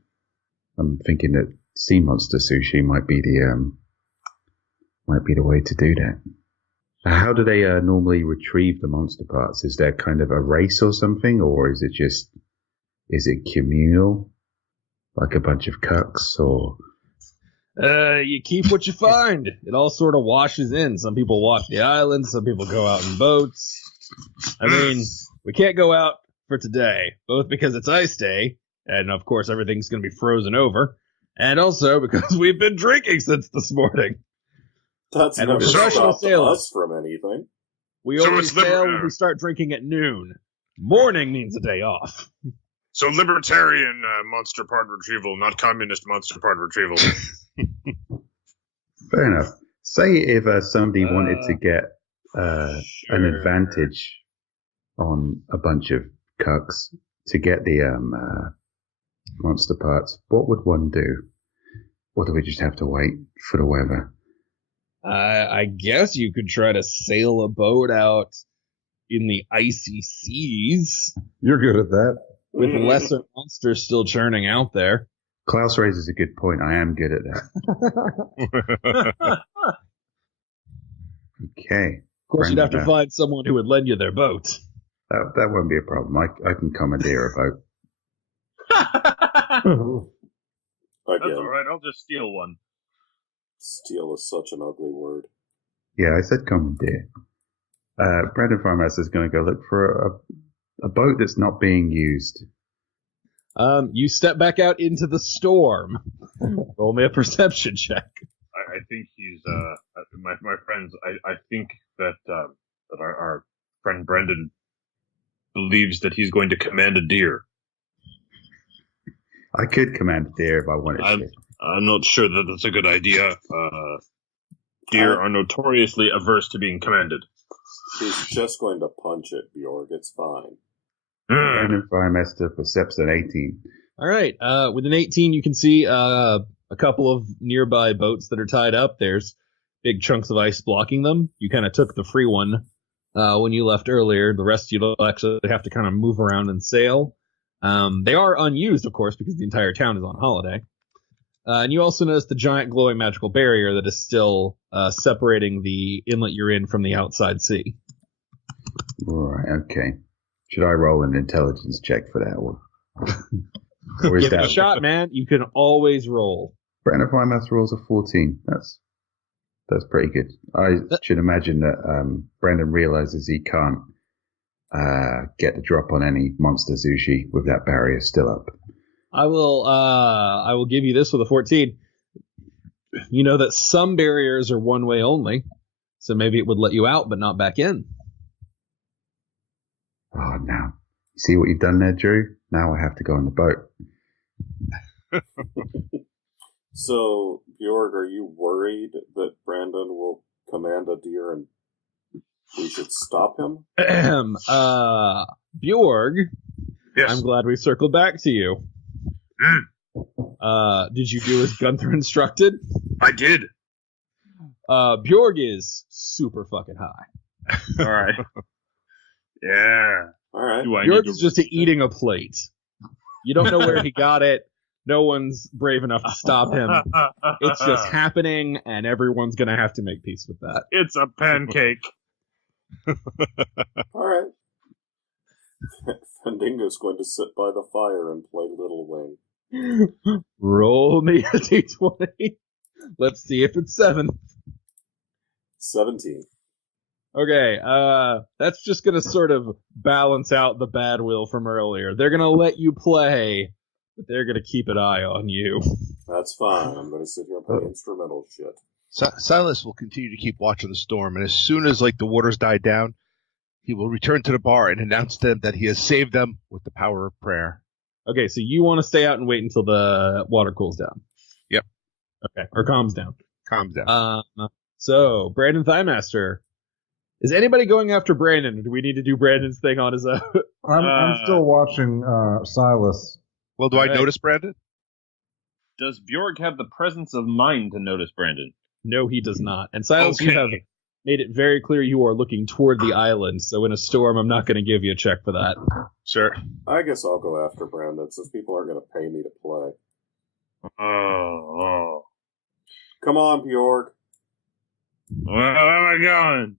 I'm thinking that sea monster sushi might be the way to do that. How do they normally retrieve the monster parts? Is there kind of a race or something, or is it communal, like a bunch of cucks, or? You keep what you find. It all sort of washes in. Some people walk the island, some people go out in boats. I mean, we can't go out for today, both because it's ice day, and of course everything's going to be frozen over, and also because we've been drinking since this morning. That's And never a professional stopped sailor. us from anything. We So only it's sail when we start drinking at noon. Morning means a day off. So libertarian monster part retrieval, not communist monster part retrieval. Fair enough. Say if somebody wanted to get an advantage on a bunch of cucks to get the monster parts, what would one do? Or do we just have to wait for the weather? I guess you could try to sail a boat out in the icy seas You're good at that. with lesser monsters still churning out there. Klaus raises a good point. I am good at that. Okay. Of course, you'd have to Brandon, find someone who would lend you their boat. that won't be a problem. I can commandeer a boat. That's Again, all right. I'll just steal one. steal is such an ugly word. Yeah, I said commandeer. Brandon Farmhouse is going to go look for a boat that's not being used. You step back out into the storm. Roll me a perception check. I think he's my friends. I think that that our friend Brendan believes that he's going to command a deer. I could command a deer if I wanted to. I'm not sure that that's a good idea. Deer are notoriously averse to being commanded. He's just going to punch it, Bjorg. It's fine. Brandon Farmhouse percepts an 18. All right. With an 18, you can see a couple of nearby boats that are tied up. There's big chunks of ice blocking them. You kind of took the free one when you left earlier. The rest you'll actually have to kind of move around and sail. They are unused, of course, because the entire town is on holiday. And you also notice the giant glowing magical barrier that is still separating the inlet you're in from the outside sea. Right, okay. Should I roll an intelligence check for that one? Or is Give it a that shot, man. You can always roll. Brandon Farmhouse rolls a 14. That's pretty good. I should imagine that Brandon realizes he can't get the drop on any monster sushi with that barrier still up. I will give you this with a 14. You know that some barriers are one way only, so maybe it would let you out but not back in. Oh, now. You see what you've done there, Drew? Now I have to go on the boat. So, Bjorg, are you worried that Brandon will command a deer and we should stop him? Bjorg, Yes. I'm glad we circled back to you. Did you do as Gunther instructed? I did. Bjorg is super fucking high. All right. Yeah. All right. Do I Bjorg need is to... just eating a plate. You don't know where he got it. No one's brave enough to stop him. It's just happening, and everyone's going to have to make peace with that. It's a pancake. All right. Fandingo's going to sit by the fire and play Little Wing. Roll me a d20. Let's see if it's 7. 17. Okay, that's just going to sort of balance out the bad will from earlier. They're going to let you play, but they're going to keep an eye on you. That's fine. I'm going to sit here and play instrumental shit. Silas will continue to keep watch of the storm, and as soon as the waters die down, He will return to the bar and announce to them that he has saved them with the power of prayer. Okay, so you want to stay out and wait until the water cools down. Yep. Okay, or calms down. Calms down. So, Brandon Thighmaster. Is anybody going after Brandon? Or do we need to do Brandon's thing on his own? I'm still watching Silas. Well, do I notice Brandon? Does Bjorg have the presence of mind to notice Brandon? No, he does not. And Silas, you Okay. have made it very clear you are looking toward the island, so in a storm, I'm not going to give you a check for that. Sure. I guess I'll go after Brandon since people aren't going to pay me to play. Oh. Come on, Bjorg. Where am I going?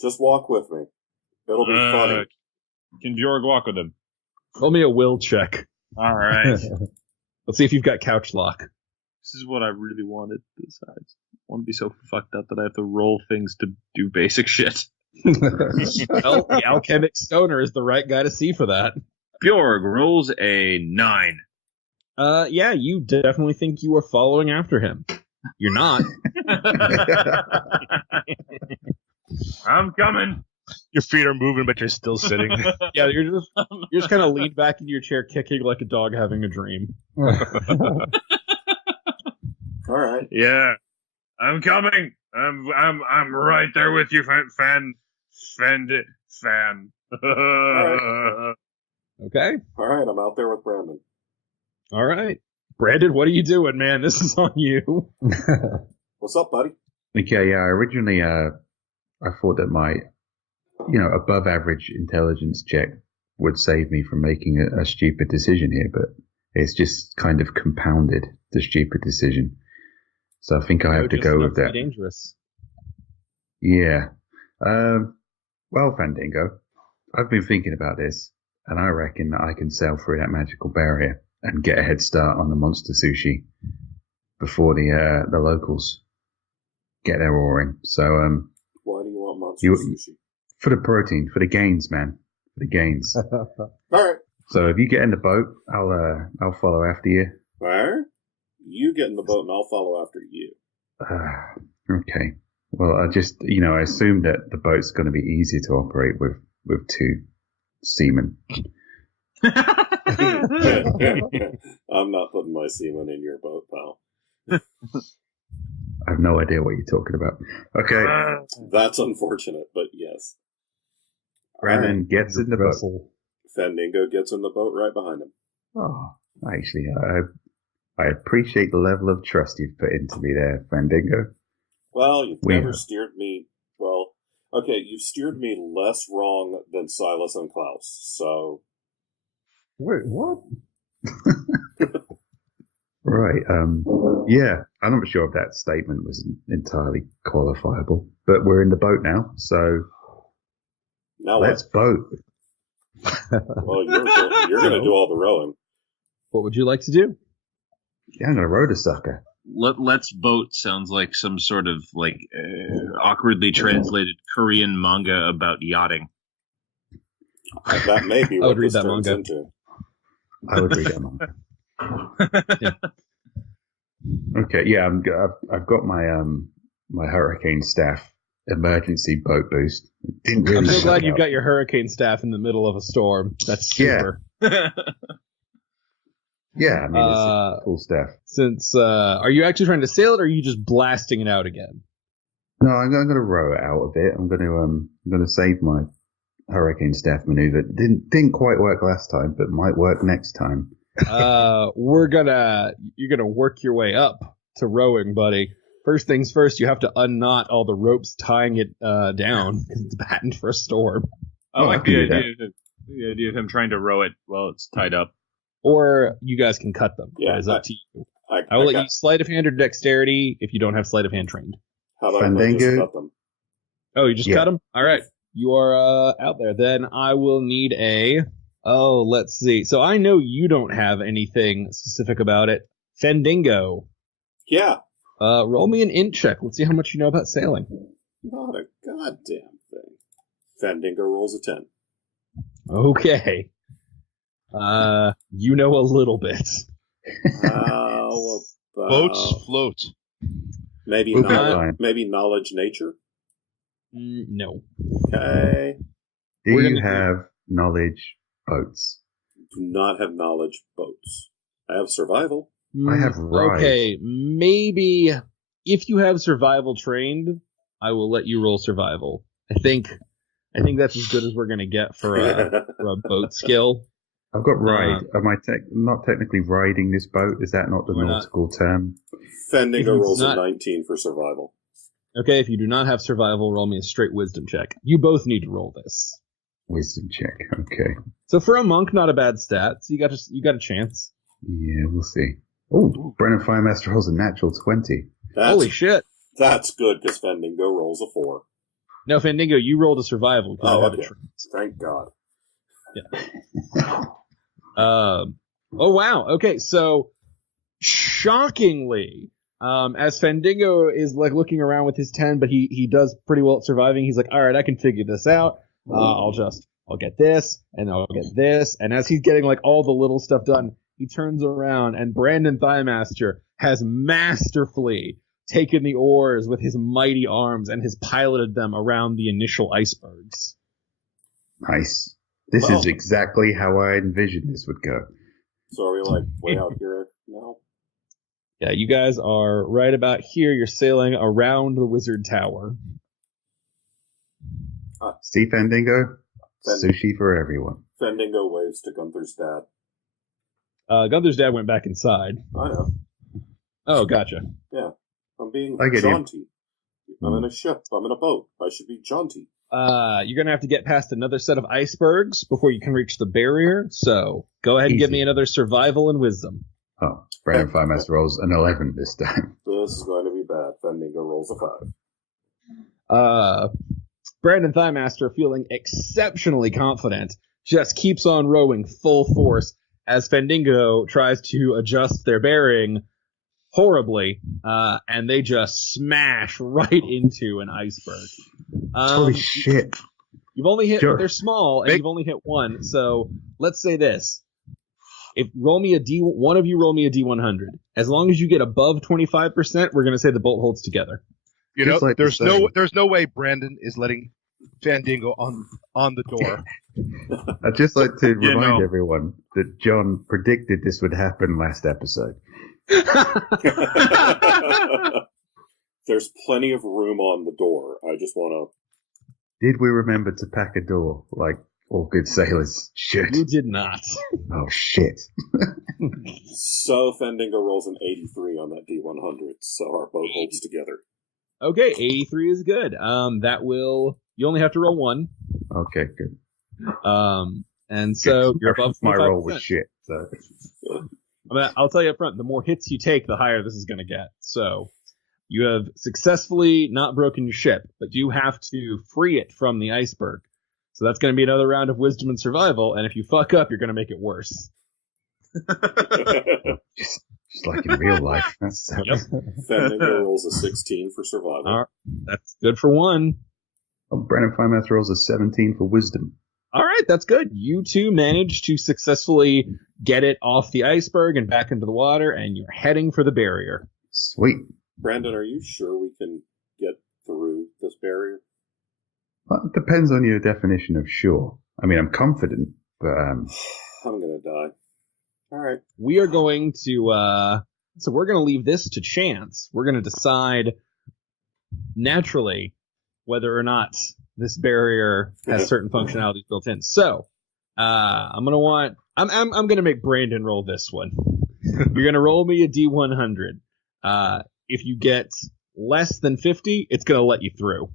Just walk with me. It'll be funny. Can Bjorg walk with him? Roll me a will check. All right. Let's see if you've got couch lock. This is what I really wanted. Besides, I want to be so fucked up that I have to roll things to do basic shit. Well, the alchemic stoner is the right guy to see for that. Bjorg rolls a 9. Yeah, you definitely think you are following after him. You're not. I'm coming. Your feet are moving, but you're still sitting. Yeah, you're just kind of leaned back into your chair, kicking like a dog having a dream. All right. Yeah, I'm coming. I'm right there with you, fan. Okay. All right, I'm out there with Brandon. All right. Brandon, what are you doing, man? This is on you. What's up, buddy? Okay, yeah. Originally, I thought that my, above average intelligence check would save me from making a stupid decision here, but it's just kind of compounded the stupid decision. So I think I have to go with that. Dangerous. Yeah. Well, Fandango, I've been thinking about this, and I reckon that I can sail through that magical barrier and get a head start on the monster sushi before the locals get their oaring. So, Why do you want monster sushi? For the protein, for the gains, man, for the gains. All right. So if you get in the boat, I'll follow after you. All right. You get in the boat and I'll follow after you. Okay. Well, I just, I assume that the boat's going to be easier to operate with two seamen. I'm not putting my semen in your boat, pal. I have no idea what you're talking about. Okay. That's unfortunate, but yes. Brandon gets in the boat. Fandango gets in the boat right behind him. Oh, actually, I appreciate the level of trust you've put into me there, Fandango. Well, you've never steered me. Well, okay, you've steered me less wrong than Silas and Klaus, so. Wait, what? Right. Yeah, I'm not sure if that statement was entirely qualifiable, but we're in the boat now, so Now let's boat. Well, you're going to do all the rowing. What would you like to do? Yeah, I'm going to row the sucker. Let's boat sounds like some sort of awkwardly translated Korean manga about yachting. That may be I what would read this that turns manga. into. I would read that one. Yeah. Okay, yeah, I've got my hurricane staff emergency boat boost. It didn't really I'm so work glad you've out. got your hurricane staff in the middle of a storm. That's super. Yeah, I mean, it's cool stuff. Since, are you actually trying to sail it, or are you just blasting it out again? No, I'm going to row it out a bit. I'm going to save my hurricane staff maneuver. Didn't quite work last time, but might work next time. You're gonna work your way up to rowing, buddy. First things first, you have to unknot all the ropes tying it down because it's patent for a storm. I like I can the do idea of him trying to row it while it's tied up. Or you guys can cut them. Yeah, It's up to you. I will let you sleight of hand or dexterity if you don't have sleight of hand trained. How about if I just Fandango? cut them? Oh, you just cut them? All right. You are out there. Then I will need let's see. So I know you don't have anything specific about it. Fandango. Yeah. Roll me an int check. Let's see how much you know about sailing. Not a goddamn thing. Fandango rolls a 10. Okay. You know a little bit. How about Boats float. maybe Okay. knowledge nature? No. Okay. Do We're you gonna do- have knowledge boats? Do not have knowledge boats. I have survival. I have rise. Okay, maybe if you have survival trained, I will let you roll survival. I think that's as good as we're gonna get for a boat skill. I've got ride. Am I not technically riding this boat? Is that not the We're not. nautical term? Fendingo If rolls not- a 19 for survival. Okay, if you do not have survival, roll me a straight wisdom check. You both need to roll this. Wisdom check. Okay. So for a monk, not a bad stat. So you got a chance. Yeah, we'll see. Oh, Brennan Firemaster rolls a natural 20. Holy shit! That's good because Fendingo rolls a 4. No, Fandingo, you rolled a survival. 'Cause Oh, you have okay. a trait. Thank God. Oh wow. Okay, so shockingly, as Fandingo is like looking around with his 10, but he does pretty well at surviving. He's like, all right, I can figure this out. I'll get this, and I'll get this. And as he's getting like all the little stuff done, he turns around and Brandon Thighmaster has masterfully taken the oars with his mighty arms and has piloted them around the initial icebergs. Nice. This is exactly how I envisioned this would go. So are we like way out here now? Yeah, you guys are right about here. You're sailing around the wizard tower. See, Fandingo? Sushi for everyone. Fendingo waves to Gunther's dad. Gunther's dad went back inside. I know. Oh, gotcha. Yeah. I'm being I get you. jaunty. I'm in a ship. I'm in a boat. I should be jaunty. You're going to have to get past another set of icebergs before you can reach the barrier. So go ahead and give Easy. me another survival and wisdom. Oh, Brandon Firemaster rolls an 11 this time. This is going to be bad. Fendingo rolls a 5. Brandon Thighmaster, feeling exceptionally confident, just keeps on rowing full force as Fendingo tries to adjust their bearing horribly, and they just smash right into an iceberg. Holy shit. You've only hit, Sure. they're small, and you've only hit one, so let's say this. If roll me a one of you roll me a D100. As long as you get above 25%, we're going to say the bolt holds together. You know, Just like there's the there's no way Brandon is letting Fandango on the door. I'd just like to Yeah, remind no. everyone that John predicted this would happen last episode. There's plenty of room on the door. I just want Did we remember to pack a door like all good sailors should? You did not. Oh, shit. to. So Fendingo rolls an 83 on that D100, so our boat holds together. Okay, 83 is good. That will, you only have to roll one. Okay, good. And so you're above 25%. My roll was shit. So. I'll tell you up front, the more hits you take, the higher this is going to get. So you have successfully not broken your ship, but you have to free it from the iceberg. So that's going to be another round of wisdom and survival, and if you fuck up, you're going to make it worse. Just like in real life. That's Yep. Fendingo rolls a 16 for survival. All right. That's good for one. Oh, Brandon Firemaster rolls a 17 for wisdom. All right, that's good. You two managed to successfully get it off the iceberg and back into the water, and you're heading for the barrier. Sweet. Brandon, are you sure we can get through this barrier? Well, it depends on your definition of sure. I mean, I'm confident, but I'm gonna die. All right. We are going to, so we're going to leave this to chance. We're going to decide naturally whether or not this barrier has certain functionalities built in. So, I'm going to make Brandon roll this one. You're going to roll me a D100. If you get less than 50, it's going to let you through.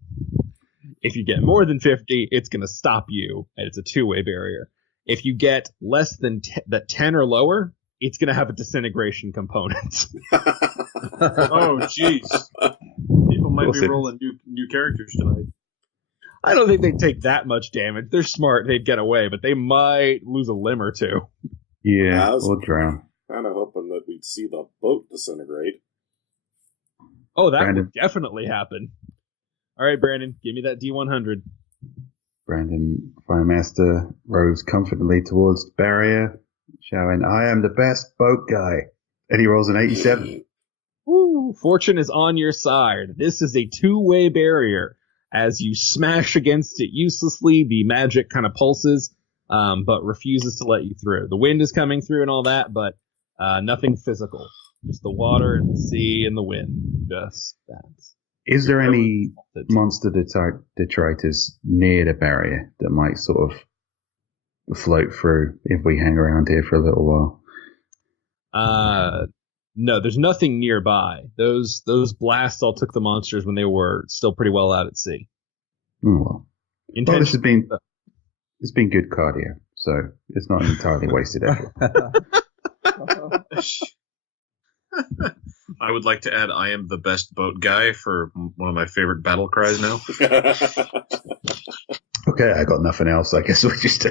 If you get more than 50, it's going to stop you, and it's a two-way barrier. If you get less than 10 or lower, it's going to have a disintegration component. Oh, jeez. People might be Awesome. rolling new characters tonight. I don't think they'd take that much damage. They're smart. They'd get away, but they might lose a limb or two. yeah, I was- or drown. Kind of hoping that we'd see the boat disintegrate. Oh, that Brandon. would definitely happen. All right, Brandon, give me that D100. Brandon Firemaster rows confidently towards the barrier, shouting, I am the best boat guy. And he rolls an 87. Woo, fortune is on your side. This is a two-way barrier. As you smash against it uselessly, the magic kind of pulses, but refuses to let you through. The wind is coming through and all that, but nothing physical. Just the water and the sea and the wind. Just that. Is there any monster detritus near the barrier that might sort of float through if we hang around here for a little while? No, there's nothing nearby. Those blasts all took the monsters when they were still pretty well out at sea. Oh, well. It's been good cardio, so it's not entirely wasted effort. I would like to add, I am the best boat guy for one of my favorite battle cries now. Okay, I got nothing else. I guess we'll just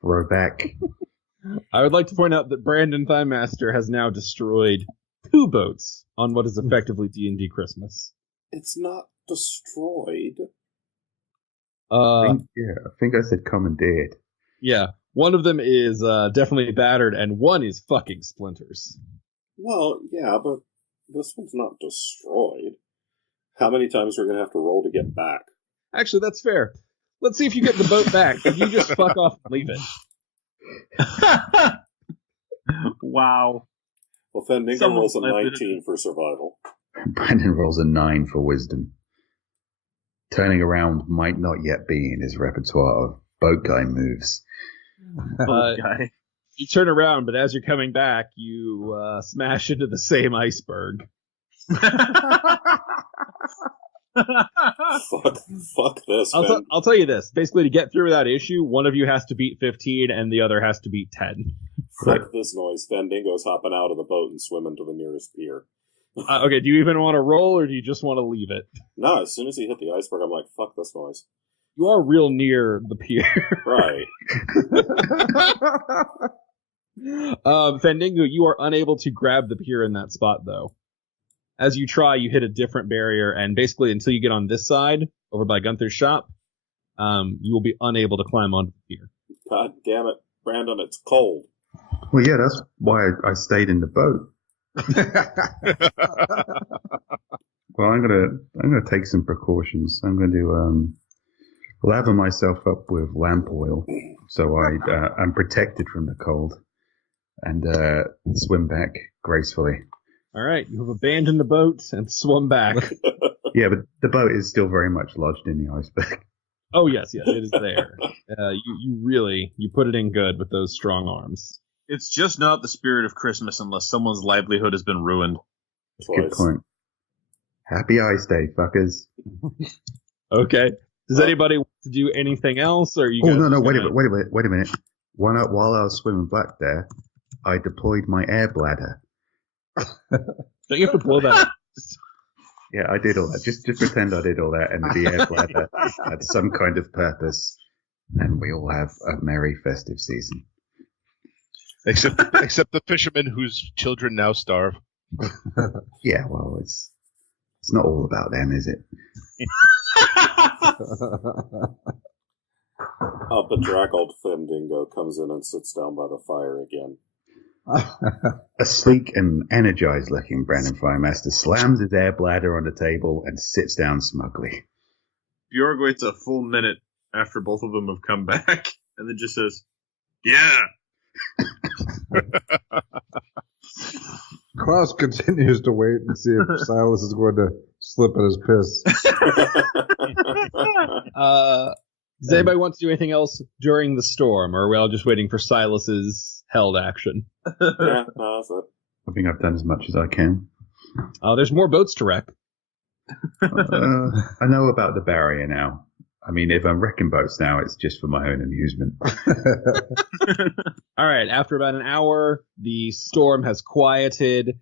throw back. I would like to point out that Brandon Thighmaster has now destroyed 2 boats on what is effectively D&D Christmas. It's not destroyed. I think I said commandeered. Yeah, one of them is definitely battered, and one is fucking splinters. Well, yeah, but this one's not destroyed. How many times are we going to have to roll to get back? Actually, that's fair. Let's see if you get the boat back. If you just fuck off and leave it. Wow. Well, Fendingo rolls a 19 for survival. Brandon rolls a 9 for wisdom. Turning around might not yet be in his repertoire of boat guy moves. You turn around, but as you're coming back, you smash into the same iceberg. Fuck this, man. I'll tell you this. Basically, to get through without issue, one of you has to beat 15 and the other has to beat 10. Fuck this noise. Fendingo's hopping out of the boat and swimming to the nearest pier. Okay, do you even want to roll, or do you just want to leave it? No, as soon as he hit the iceberg, I'm like, fuck this noise. You are real near the pier. Right. Fendingo, you are unable to grab the pier in that spot, though. As you try, you hit a different barrier, and basically until you get on this side, over by Gunther's shop, you will be unable to climb onto the pier. God damn it, Brandon, it's cold. Well, yeah, that's why I stayed in the boat. Well, I'm gonna take some precautions. I'm going to lather myself up with lamp oil, so I'm protected from the cold, and swim back gracefully. All right, you have abandoned the boat and swum back. Yeah, but the boat is still very much lodged in the iceberg. Oh yes, it is there. You put it in good with those strong arms. It's just not the spirit of Christmas unless someone's livelihood has been ruined. Good point. Happy Ice Day, fuckers. Okay. Does anybody want to do anything else, or are you? Oh no! Wait a minute. While I was swimming back there, I deployed my air bladder. Don't you have to blow that up? Yeah, I did all that. Just pretend I did all that, and the air bladder had some kind of purpose, and we all have a merry festive season. Except the fishermen whose children now starve. Yeah, well, it's not all about them, is it? A bedraggled Fendingo comes in and sits down by the fire again. A sleek and energized-looking Brandon Firemaster slams his air bladder on the table and sits down smugly. Bjorg waits a full minute after both of them have come back, and then just says, "Yeah." Klaus continues to wait and see if Silas is going to slip in his piss. Does anybody want to do anything else during the storm, or are we all just waiting for Silas's held action? Yeah, no, that's it. I think I've done as much as I can. There's more boats to wreck. I know about the barrier now. I mean, if I'm wrecking boats now, it's just for my own amusement. All right, after about an hour, the storm has quieted.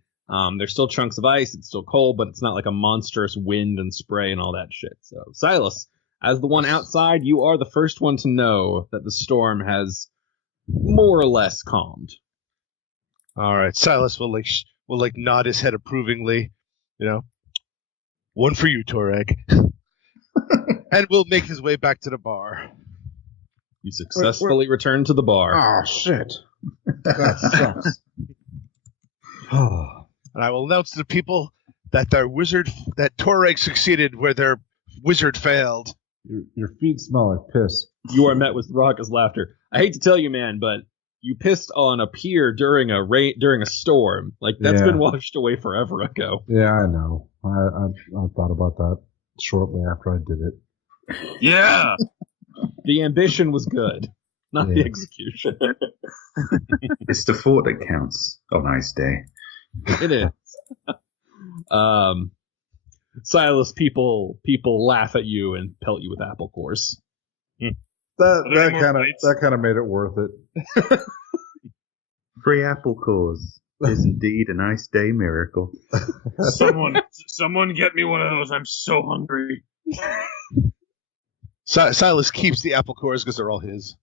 There's still chunks of ice. It's still cold, but it's not like a monstrous wind and spray and all that shit. So, Silas, as the one outside, you are the first one to know that the storm has more or less calmed. All right, Silas will nod his head approvingly. One for you, Torag. And will make his way back to the bar. You successfully return to the bar. Oh, shit. That sucks. And I will announce to the people that Torag succeeded where their wizard failed. Your feet smell like piss. You are met with raucous laughter. I hate to tell you, man, but you pissed on a pier during a storm. Like, that's been washed away forever ago. Yeah, I know. I thought about that shortly after I did it. Yeah. The ambition was good, not the execution. It's the thought that counts on ice day. It is. Silas, people laugh at you and pelt you with apple cores. That kind of made it worth it. Free apple cores is indeed an ice day miracle. Someone get me one of those. I'm so hungry. Silas keeps the apple cores because they're all his.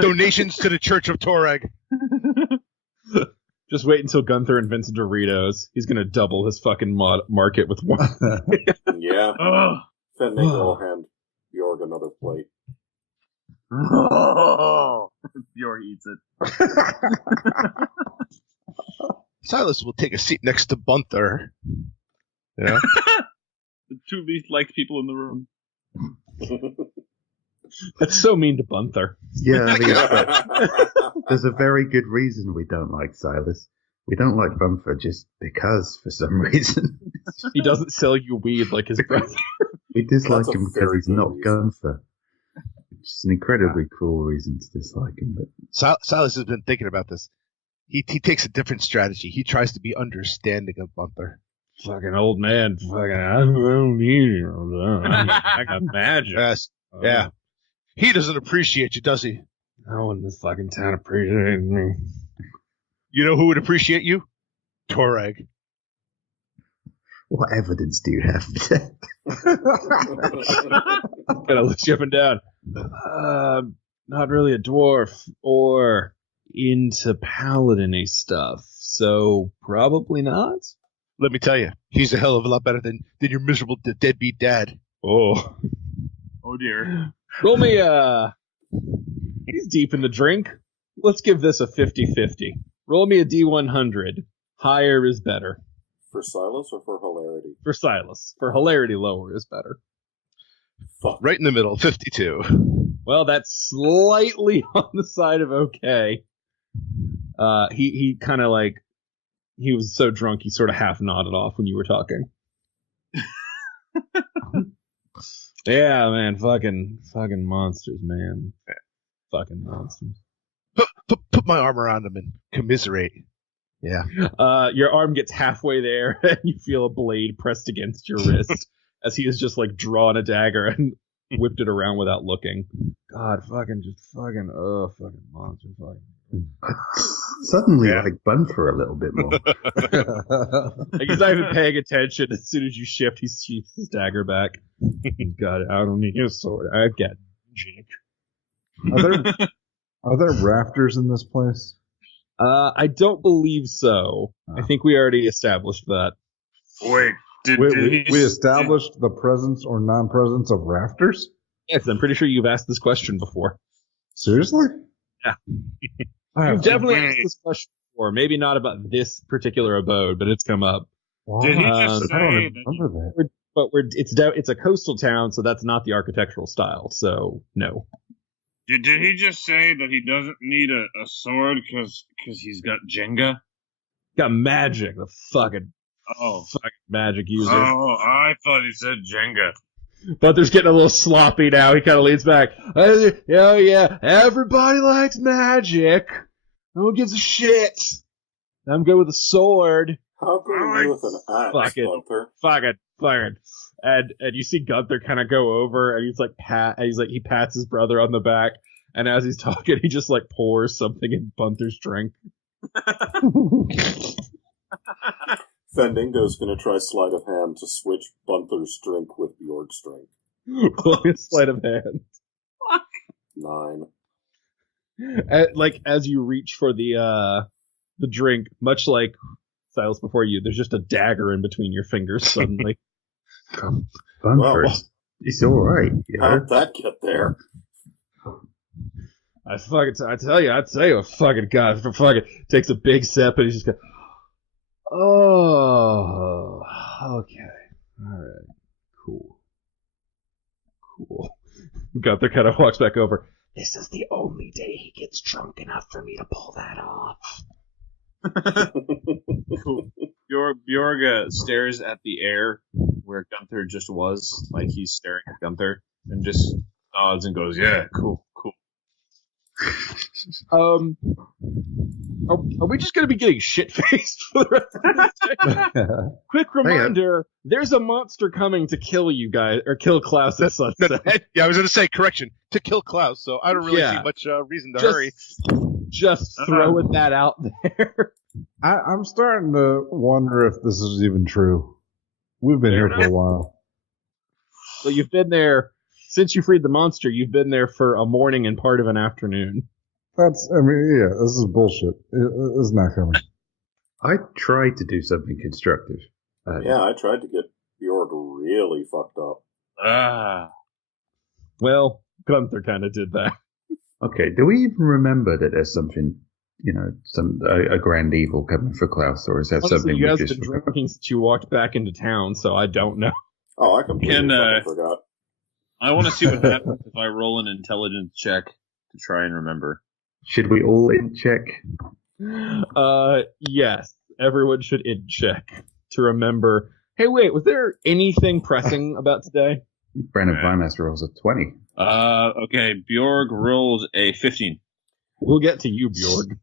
Donations to the Church of Torag. Just wait until Gunther invents Doritos. He's gonna double his fucking market with one. Yeah. Fandango will hand Bjorg another plate. Bjorg eats it. Silas will take a seat next to Gunther. Yeah. The two least liked people in the room. That's so mean to Gunther. Yeah, there's a very good reason we don't like Silas. We don't like Bumper just because, for some reason. He doesn't sell you weed like his brother. We dislike That's a him because very he's good not reason. Gunther. It's an incredibly cruel reason to dislike him. But Silas has been thinking about this. He takes a different strategy. He tries to be understanding of Gunther. Fucking old man. Fucking, I don't need you. I got magic. Yes. Yeah. He doesn't appreciate you, does he? No one in this fucking town appreciates me. You know who would appreciate you? Torag. what evidence do you have? Gotta look you up and down. Not really a dwarf or into paladin-y stuff, so probably not. Let me tell you, he's a hell of a lot better than your miserable deadbeat dad. Oh dear. Roll me he's deep in the drink. Let's give this a 50-50. Roll me a D100. Higher is better. For Silas or for hilarity? For Silas. For hilarity, lower is better. Fuck. Right in the middle, 52. Well, that's slightly on the side of okay. He kind of like, he was so drunk he sort of half nodded off when you were talking. Yeah, man, fucking monsters, man. Fucking monsters. Put my arm around him and commiserate. Yeah. Your arm gets halfway there, and you feel a blade pressed against your wrist as he has just like drawn a dagger and whipped it around without looking. God, fucking monster, fucking. Suddenly, like Bunfer a little bit more. Like he's not even paying attention. As soon as you shift, he sheaths his dagger back. Got it out on his sword. I get magic. Are there rafters in this place? I don't believe so. I think we already established that. Wait, did We established the presence or non-presence of rafters? Yes, I'm pretty sure you've asked this question before. Seriously? Yeah. I You've have definitely asked this question before. Maybe not about this particular abode, but it's come up. Did he just I don't say remember that. But it's a coastal town, so that's not the architectural style. So no. Did he just say that he doesn't need a sword because he's got Jenga? Got magic. The fucking magic user. Oh, I thought he said Jenga. But there's getting a little sloppy now. He kind of leans back. Oh yeah, everybody likes magic. No one gives a shit. I'm good with a sword. How good are you with an axe, Fuck it. Gunther? Fucking. And you see Gunther kind of go over, and he pats his brother on the back, and as he's talking, he just like pours something in Gunther's drink. Fandango's gonna try sleight of hand to switch Gunther's drink with Bjorg's drink. Sleight of hand. 9. Like as you reach for the drink, much like Silas before you, there's just a dagger in between your fingers suddenly. Bunfer, he's all right. You know? How'd that get there? I tell you, fucking God, fucking takes a big sip and he's just going, oh, Okay. All right. Cool. Gunther kind of walks back over. This is the only day he gets drunk enough for me to pull that off. Cool. Bjorg stares at the air where Gunther just was, like he's staring at Gunther, and just nods and goes, "Yeah, cool." Are we just going to be getting shit-faced for the rest of this day? Quick reminder, there's a monster coming to kill you guys, or kill Klaus at sunset. Yeah, I was going to say, correction, to kill Klaus, so I don't really see much reason to hurry. Just throwing that out there. I'm starting to wonder if this is even true. We've been here for a while. So you've been there, since you freed the monster, you've been there for a morning and part of an afternoon. This is bullshit. It's not coming. I tried to do something constructive. Yeah, I tried to get Bjorg really fucked up. Well, Gunther kind of did that. Okay, do we even remember that there's something, a grand evil coming for Klaus, or is that Honestly, something you we guys just have been drinking since you walked back into town, so I don't know. Oh, I completely forgot. I want to see what happens if I roll an intelligence check to try and remember. Should we all in check? Yes. Everyone should in check to remember. Hey, wait, was there anything pressing about today? Brandon Vimaster rolls a 20. Okay, Bjorg rolls a 15. We'll get to you, Bjorg.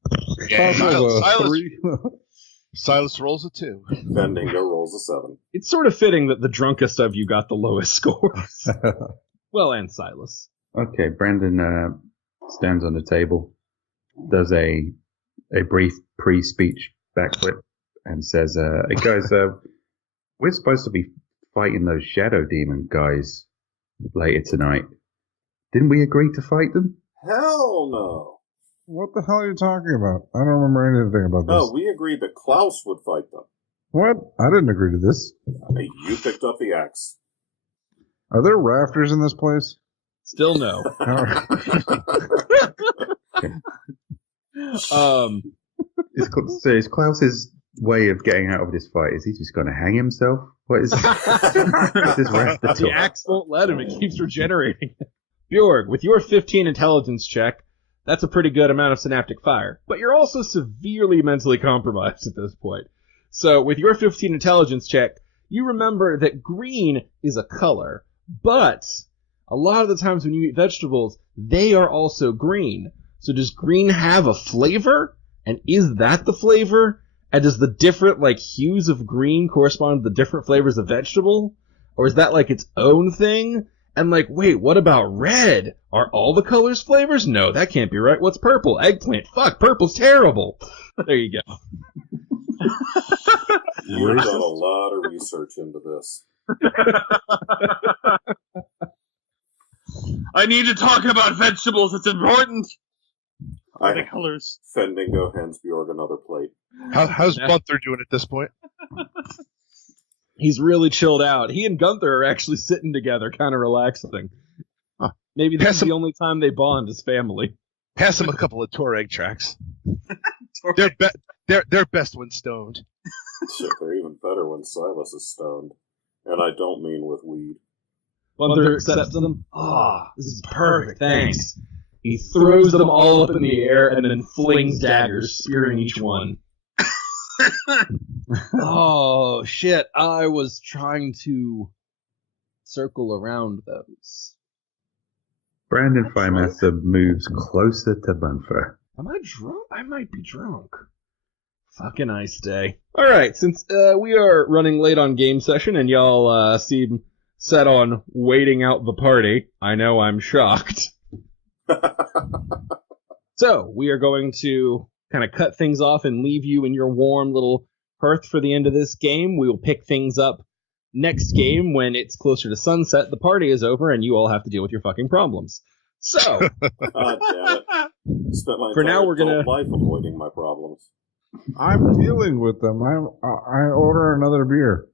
Silas rolls a 2. Vendingo rolls a 7. It's sort of fitting that the drunkest of you got the lowest scores. Well, and Silas. Okay, Brandon stands on the table, does a brief pre-speech backflip, and says, "Hey guys, we're supposed to be fighting those shadow demon guys later tonight. Didn't we agree to fight them?" Hell no. What the hell are you talking about? I don't remember anything about this. No, we agreed that Klaus would fight them. What? I didn't agree to this. Hey, you picked up the axe. Are there rafters in this place? Still no. Is Klaus's way of getting out of this fight, is he just going to hang himself? What is The axe won't let him. It keeps regenerating. Bjorg, with your 15 intelligence check, that's a pretty good amount of synaptic fire. But you're also severely mentally compromised at this point. So with your 15 intelligence check, you remember that green is a color, but a lot of the times when you eat vegetables, they are also green. So does green have a flavor? And is that the flavor? And does the different, hues of green correspond to the different flavors of vegetable? Or is that, its own thing? And, wait, what about red? Are all the colors flavors? No, that can't be right. What's purple? Eggplant. Fuck, purple's terrible. There you go. You've done a lot of research into this. I need to talk about vegetables. It's important. The colors. Fendingo hands Bjorg another plate. How's Gunther doing at this point? He's really chilled out. He and Gunther are actually sitting together, kind of relaxing. Huh. Maybe this is the only time they bond as family. Pass him a couple of Torag tracks. They're best when stoned. Shit, they're even better when Silas is stoned. And I don't mean with weed. Gunther accepts them. This is perfect, thanks. He throws them all up in the air and then flings daggers, spearing each one. Oh, shit. I was trying to circle around those. Brandon Vimaster moves closer to Bunfer. Am I drunk? I might be drunk. Fucking ice day. Alright, since we are running late on game session and y'all seem set on waiting out the party, I know I'm shocked. So, we are going to kind of cut things off and leave you in your warm little hearth for the end of this game. We will pick things up next game when it's closer to sunset, the party is over, and you all have to deal with your fucking problems. So, God damn it. Spent my for now, we're gonna life avoiding my problems. I'm dealing with them. I order another beer.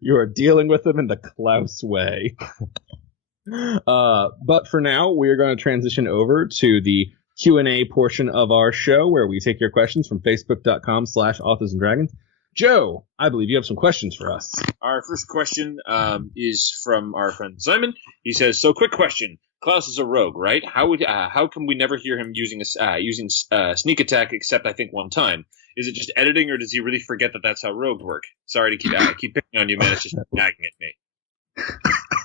You are dealing with them in the Klaus way. But for now, we're going to transition over to the Q&A portion of our show, where we take your questions from facebook.com/authorsandragons. Joe, I believe you have some questions for us. Our first question is from our friend Simon. He says, "So, quick question: Klaus is a rogue, right? How come we never hear him using sneak attack except I think one time? Is it just editing, or does he really forget that that's how rogues work? Sorry to keep picking on you, man. It's just nagging at me."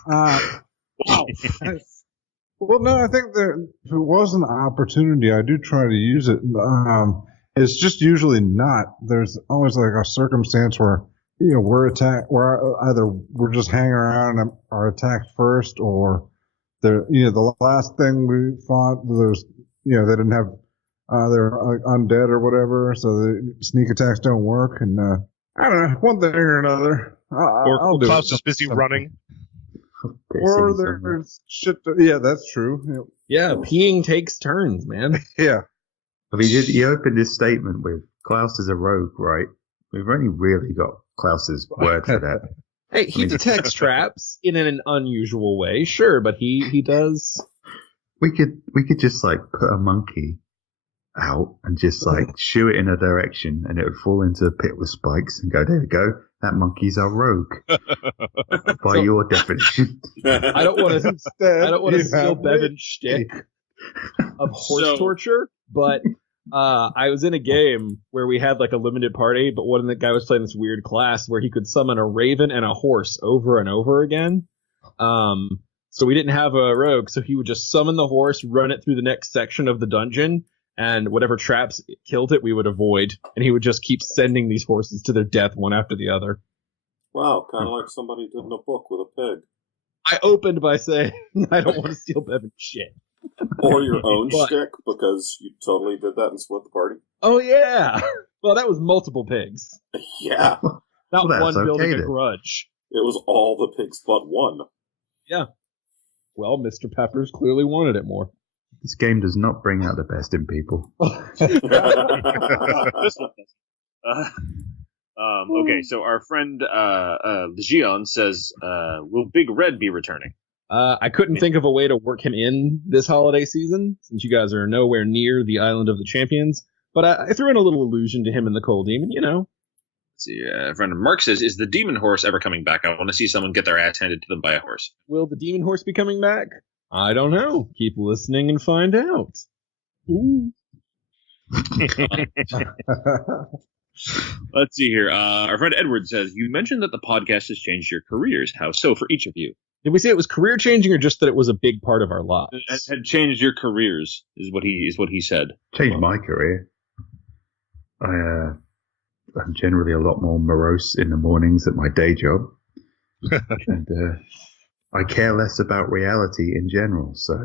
Wow. Well, no, I think if it was an opportunity, I do try to use it. It's just usually not. There's always like a circumstance where we're attacked, where either we're just hanging around and are attacked first, or the last thing we fought, they didn't have they're undead or whatever, so the sneak attacks don't work, and I don't know, one thing or another. I'll do Klaus it. is busy running. Or there's shit. Yeah, that's true. Yeah, peeing takes turns, man. Yeah. I mean, you opened this statement with Klaus is a rogue, right? We've only really got Klaus's word for that. Hey, he detects traps in an unusual way, sure, but he does. We could just like put a monkey out and just like shoo it in a direction, and it would fall into a pit with spikes and go, there we go. That monkey's a rogue. By your definition. I don't want to steal Bevan's shtick of horse torture, but I was in a game where we had like a limited party, but one of the guy was playing this weird class where he could summon a raven and a horse over and over again. So we didn't have a rogue, so he would just summon the horse, run it through the next section of the dungeon, and whatever traps killed it, we would avoid. And he would just keep sending these horses to their death one after the other. Wow, kind of like somebody did in a book with a pig. I opened by saying, I don't want to steal Bevan's shit. Or your own shtick, because you totally did that and split the party. Oh, yeah. Well, that was multiple pigs. Yeah. Not Well, one that's building okay a then. grudge. It was all the pigs but one. Yeah. Well, Mr. Peppers clearly wanted it more. This game does not bring out the best in people. Okay, so our friend Legion says, "Will Big Red be returning?" I couldn't think of a way to work him in this holiday season, since you guys are nowhere near the Island of the Champions. But I threw in a little allusion to him in the Coal Demon, Let's see, a friend of Mark says, "Is the Demon Horse ever coming back? I want to see someone get their ass handed to them by a horse." Will the Demon Horse be coming back? I don't know. Keep listening and find out. Ooh. Let's see here. Our friend Edward says, "You mentioned that the podcast has changed your careers. How so for each of you?" Did we say it was career changing or just that it was a big part of our lives? It had changed your careers, is what he said. Changed my career. I'm generally a lot more morose in the mornings at my day job. And I care less about reality in general. So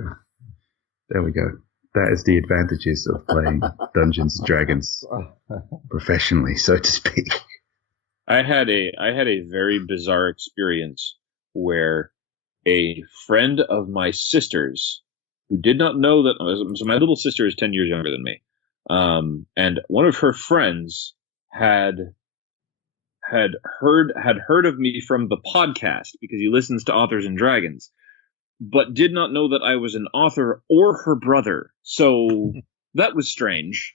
there we go. That is the advantages of playing Dungeons and Dragons professionally, so to speak. I had a very bizarre experience where a friend of my sister's, who did not know that, so my little sister is 10 years younger than me, and one of her friends had heard of me from the podcast because he listens to Authors and Dragons, but did not know that I was an author or her brother. So that was strange.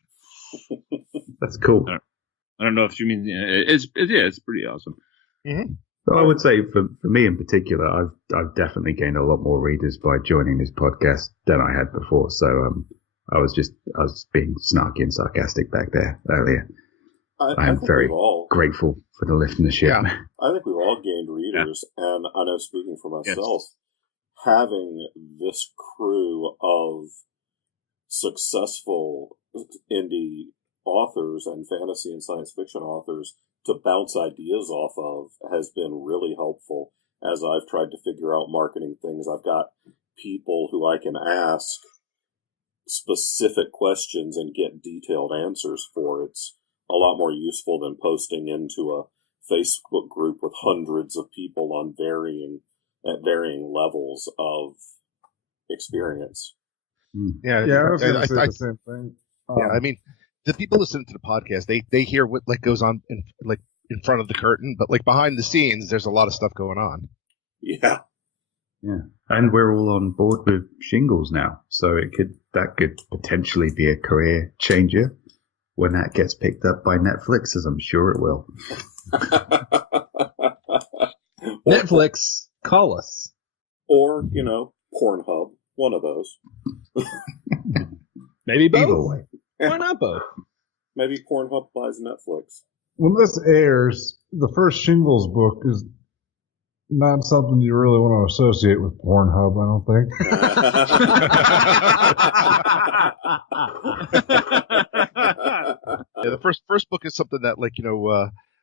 That's cool. I don't know if she means it's pretty awesome. Mm-hmm. So I would say for me in particular, I've definitely gained a lot more readers by joining this podcast than I had before. So I was being snarky and sarcastic back there earlier. I am very grateful for the lift in the ship. Yeah. I think we've all gained readers, and I know, speaking for myself, having this crew of successful indie authors and fantasy and science fiction authors to bounce ideas off of has been really helpful as I've tried to figure out marketing things. I've got people who I can ask specific questions and get detailed answers for. It's a lot more useful than posting into a Facebook group with hundreds of people on varying levels of experience. Yeah, I was going to say the same thing. Yeah, I mean, the people listening to the podcast, they hear what goes on in front of the curtain, but behind the scenes, there's a lot of stuff going on. Yeah. And we're all on board with shingles now, so that could potentially be a career changer, when that gets picked up by Netflix, as I'm sure it will. Netflix, call us. Or, Pornhub. One of those. Maybe both. Either way. Why not both? Maybe Pornhub buys Netflix. When this airs, the first Shingles book is not something you really want to associate with Pornhub, I don't think. Yeah, the first book is something that,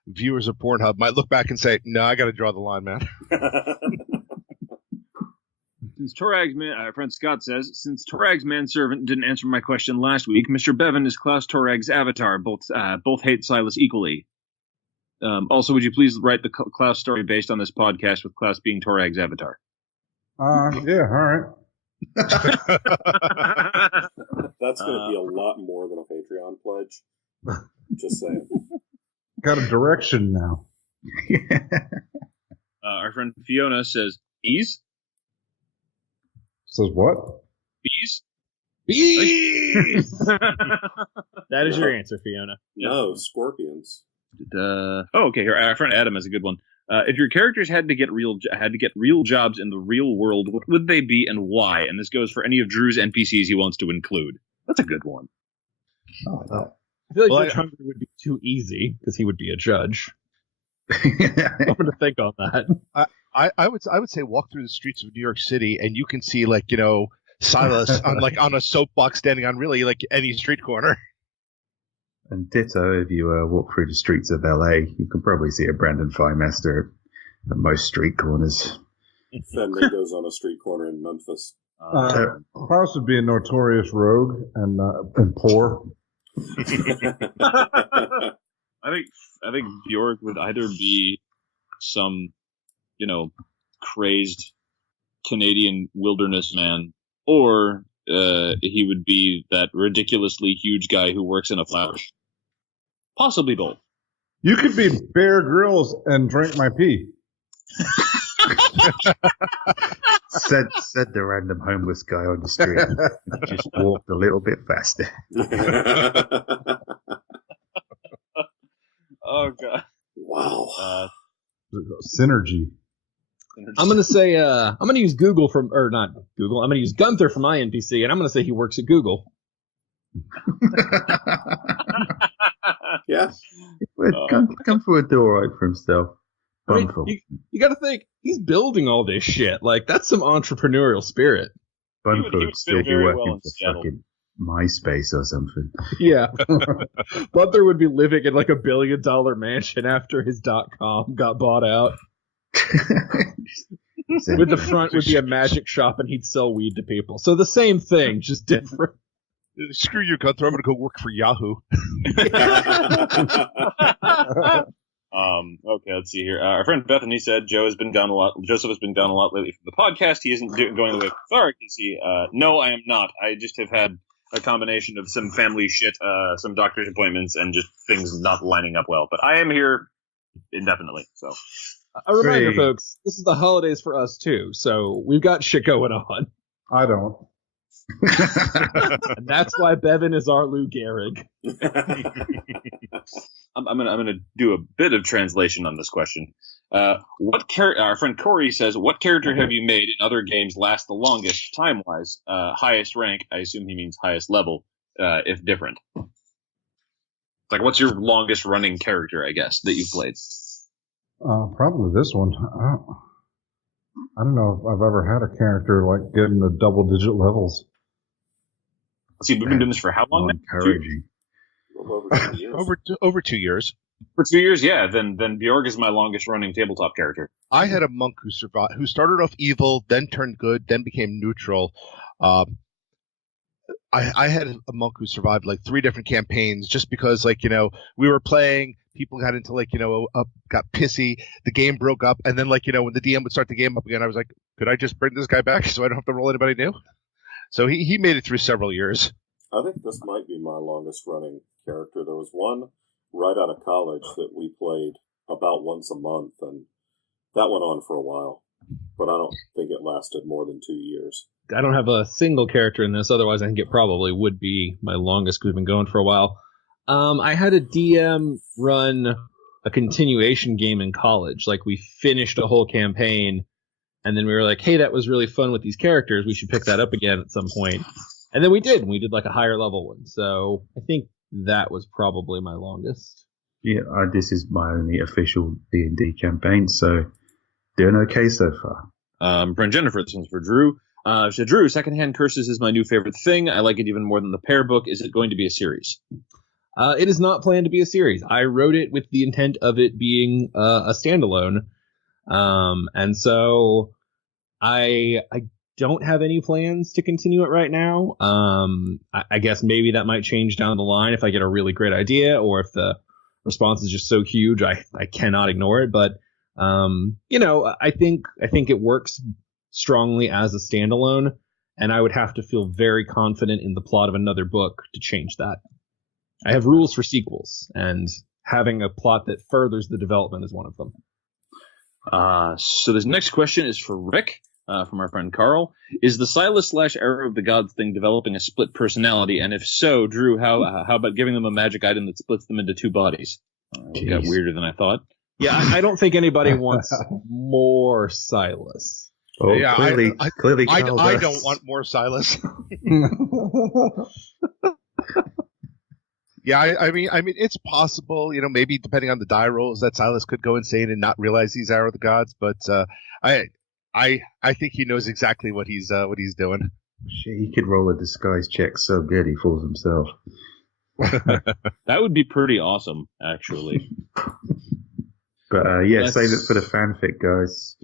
viewers of Pornhub might look back and say, "No, I got to draw the line, man." Since Torag's our friend Scott says, since Torag's manservant didn't answer my question last week, Mr. Bevan is Klaus Torag's avatar. Both hate Silas equally. Also, would you please write the Klaus story based on this podcast with Klaus being Torag's avatar? Yeah, all right. That's going to be a lot more than a Patreon pledge. Just saying. Got a direction now. Our friend Fiona says, bees? Says what? Bees? Bees! That is your answer, Fiona. No, scorpions. Okay. Here, our friend Adam has a good one. If your characters had to get real jobs in the real world, what would they be and why? And this goes for any of Drew's NPCs he wants to include. That's a good one. Oh, no. I feel like Judge Hungry would be too easy because he would be a judge. I'm going to think on that. I would say walk through the streets of New York City and you can see Silas on a soapbox standing on really any street corner. And ditto, if you walk through the streets of LA, you can probably see a Brandon Feimester at most street corners. Fendigo's on a street corner in Memphis. Klaus would be a notorious rogue and poor. I think Bjork would either be some, crazed Canadian wilderness man, or he would be that ridiculously huge guy who works in a flower shop. Possibly both. You could be Bear Grylls and drink my pee. said the random homeless guy on the street. Just walked a little bit faster. Oh god! Wow. Synergy. I'm gonna say I'm gonna use Google not Google. I'm gonna use Gunther for my NPC, and I'm gonna say he works at Google. Yeah. Gunther would do all right for himself. I mean, you got to think he's building all this shit. That's some entrepreneurial spirit. Bunford would would still be very working well in for Seattle. fucking MySpace or something. Yeah, Gunther would be living in $1 billion mansion after his .com got bought out. With the front would be a magic shop, and he'd sell weed to people. So the same thing, just different. Screw you, Gunther. I'm going to go work for Yahoo. Okay, let's see here. Our friend Bethany said Joseph has been gone a lot lately from the podcast. He isn't going the way Tharic is he? No, I am not. I just have had a combination of some family shit, some doctor's appointments, and just things not lining up well. But I am here indefinitely. So, a reminder, folks, this is the holidays for us too, so we've got shit going on. I don't. And that's why Bevan is our Lou Gehrig. I'm gonna do a bit of translation on this question. Our friend Corey says, "What character have you made in other games last the longest time wise? Highest rank? I assume he means highest level, if different. What's your longest running character? I guess that you've played." Probably this one. I don't know if I've ever had a character getting to double-digit levels. See, we've been doing this for how long? Encouraging. Over 2 years. For 2 years, yeah. Then Bjorg is my longest running tabletop character. I had a monk who started off evil, then turned good, then became neutral. I had a monk who survived 3 different campaigns just because we were playing, people got into got pissy, the game broke up, and then when the DM would start the game up again, I was like, could I just bring this guy back so I don't have to roll anybody new? So he made it through several years. I think this might be my longest running character. There was one right out of college that we played about once a month, and that went on for a while. But I don't think it lasted more than 2 years. I don't have a single character in this, otherwise I think it probably would be my longest because we've been going for a while. I had a DM run a continuation game in college. Like, we finished a whole campaign, and then we were like, hey, that was really fun with these characters. We should pick that up again at some point. And then we did. We did like a higher level one. So I think that was probably my longest. Yeah, this is my only official D&D campaign, so doing okay so far. Friend Jennifer, this one's for Drew. She said, Drew, Secondhand Curses is my new favorite thing. I like it even more than the pair book. Is it going to be a series? It is not planned to be a series. I wrote it with the intent of it being a standalone. And so I don't have any plans to continue it right now. I guess maybe that might change down the line if I get a really great idea, or if the response is just so huge I cannot ignore it. But I think it works strongly as a standalone, and I would have to feel very confident in the plot of another book to change that. I have rules for sequels, and having a plot that furthers the development is one of them. So this next question is for Rick, from our friend Carl. Is the Silas / Arrow of the Gods thing developing a split personality? And if so, Drew, how about giving them a magic item that splits them into two bodies? It got weirder than I thought. Yeah, I don't think anybody wants more Silas. Oh, Yeah, clearly, I Carl does. don't want more Silas. Yeah, I mean, it's possible, maybe depending on the die rolls, that Silas could go insane and not realize he's Arrow of the Gods. But I think he knows exactly what he's doing. Shit, he could roll a disguise check so good he fools himself. That would be pretty awesome, actually. But save it for the fanfic, guys.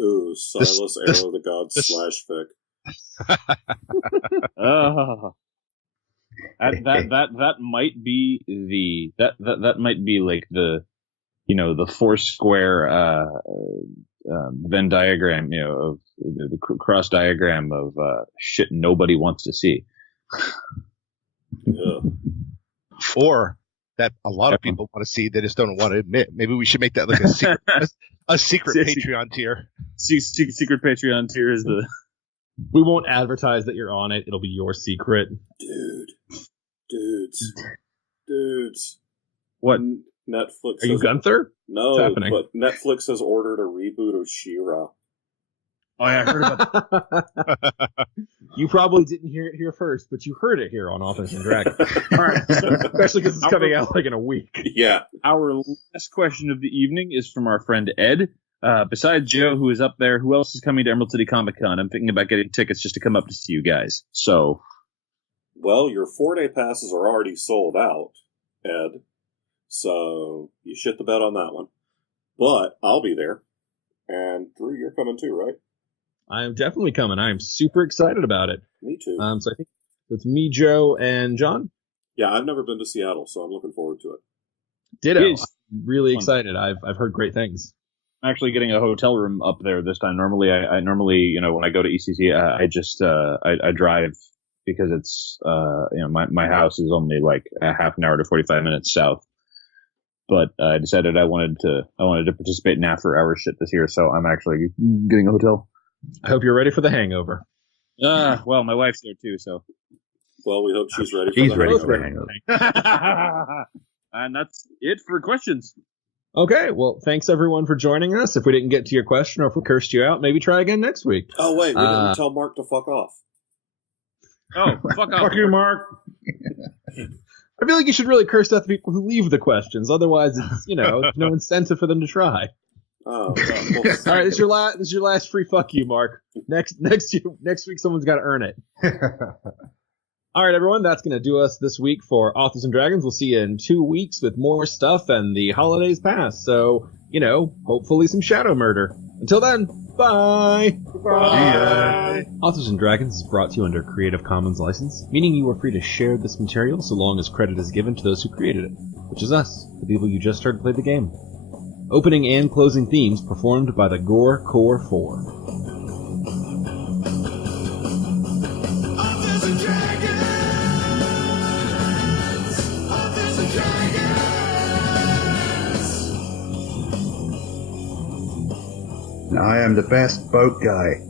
Ooh, Silas, Arrow of the Gods / fic. That might be that might be like the four square Venn diagram, of the cross diagram of shit nobody wants to see. Yeah. Or that a lot of people want to see, they just don't want to admit. Maybe we should make that like a secret Patreon tier. Secret Patreon tier is the... We won't advertise that you're on it. It'll be your secret. Dudes. What? Netflix. Are you Gunther? No, What's happening? but Netflix has ordered a reboot of She-Ra. Oh, yeah, I heard about that. You probably didn't hear it here first, but you heard it here on Authors and Dragons. All right. Especially because it's coming out like in a week. Yeah. Our last question of the evening is from our friend Ed. Besides Joe, who is up there, who else is coming to Emerald City Comic Con? I'm thinking about getting tickets just to come up to see you guys. So, Well, your 4-day passes are already sold out, Ed. So you shit the bed on that one. But I'll be there. And Drew, you're coming too, right? I am definitely coming. I am super excited about it. Me too. So I think it's me, Joe, and John. Yeah, I've never been to Seattle, so I'm looking forward to it. Ditto. Yes. I'm really excited. I've heard great things. I'm actually getting a hotel room up there this time. Normally, I normally, when I go to ECC, I just I drive because it's my house is only like a half an hour to 45 minutes south. But I decided I wanted to participate in after-hour shit this year, so I'm actually getting a hotel. I hope you're ready for the hangover. Well, my wife's there too, so. Well, we hope she's ready for He's that. ready for the hangover. And that's it for questions. Okay, well, thanks everyone for joining us. If we didn't get to your question or if we cursed you out, maybe try again next week. Oh, wait, we didn't tell Mark to fuck off. Oh, fuck off. Fuck you, Mark. I feel like you should really curse out the people who leave the questions. Otherwise, it's there's no incentive for them to try. Oh, well, All right, this is your last free fuck you, Mark. Next week, someone's got to earn it. All right, everyone, that's going to do us this week for Authors and Dragons. We'll see you in 2 weeks with more stuff and the holidays pass. So, hopefully some shadow murder. Until then, bye. Bye. Authors and Dragons is brought to you under Creative Commons license, meaning you are free to share this material so long as credit is given to those who created it, which is us, the people you just heard play the game. Opening and closing themes performed by the Gore Core 4. Authors and Dragons! Authors and Dragons! I am the best boat guy.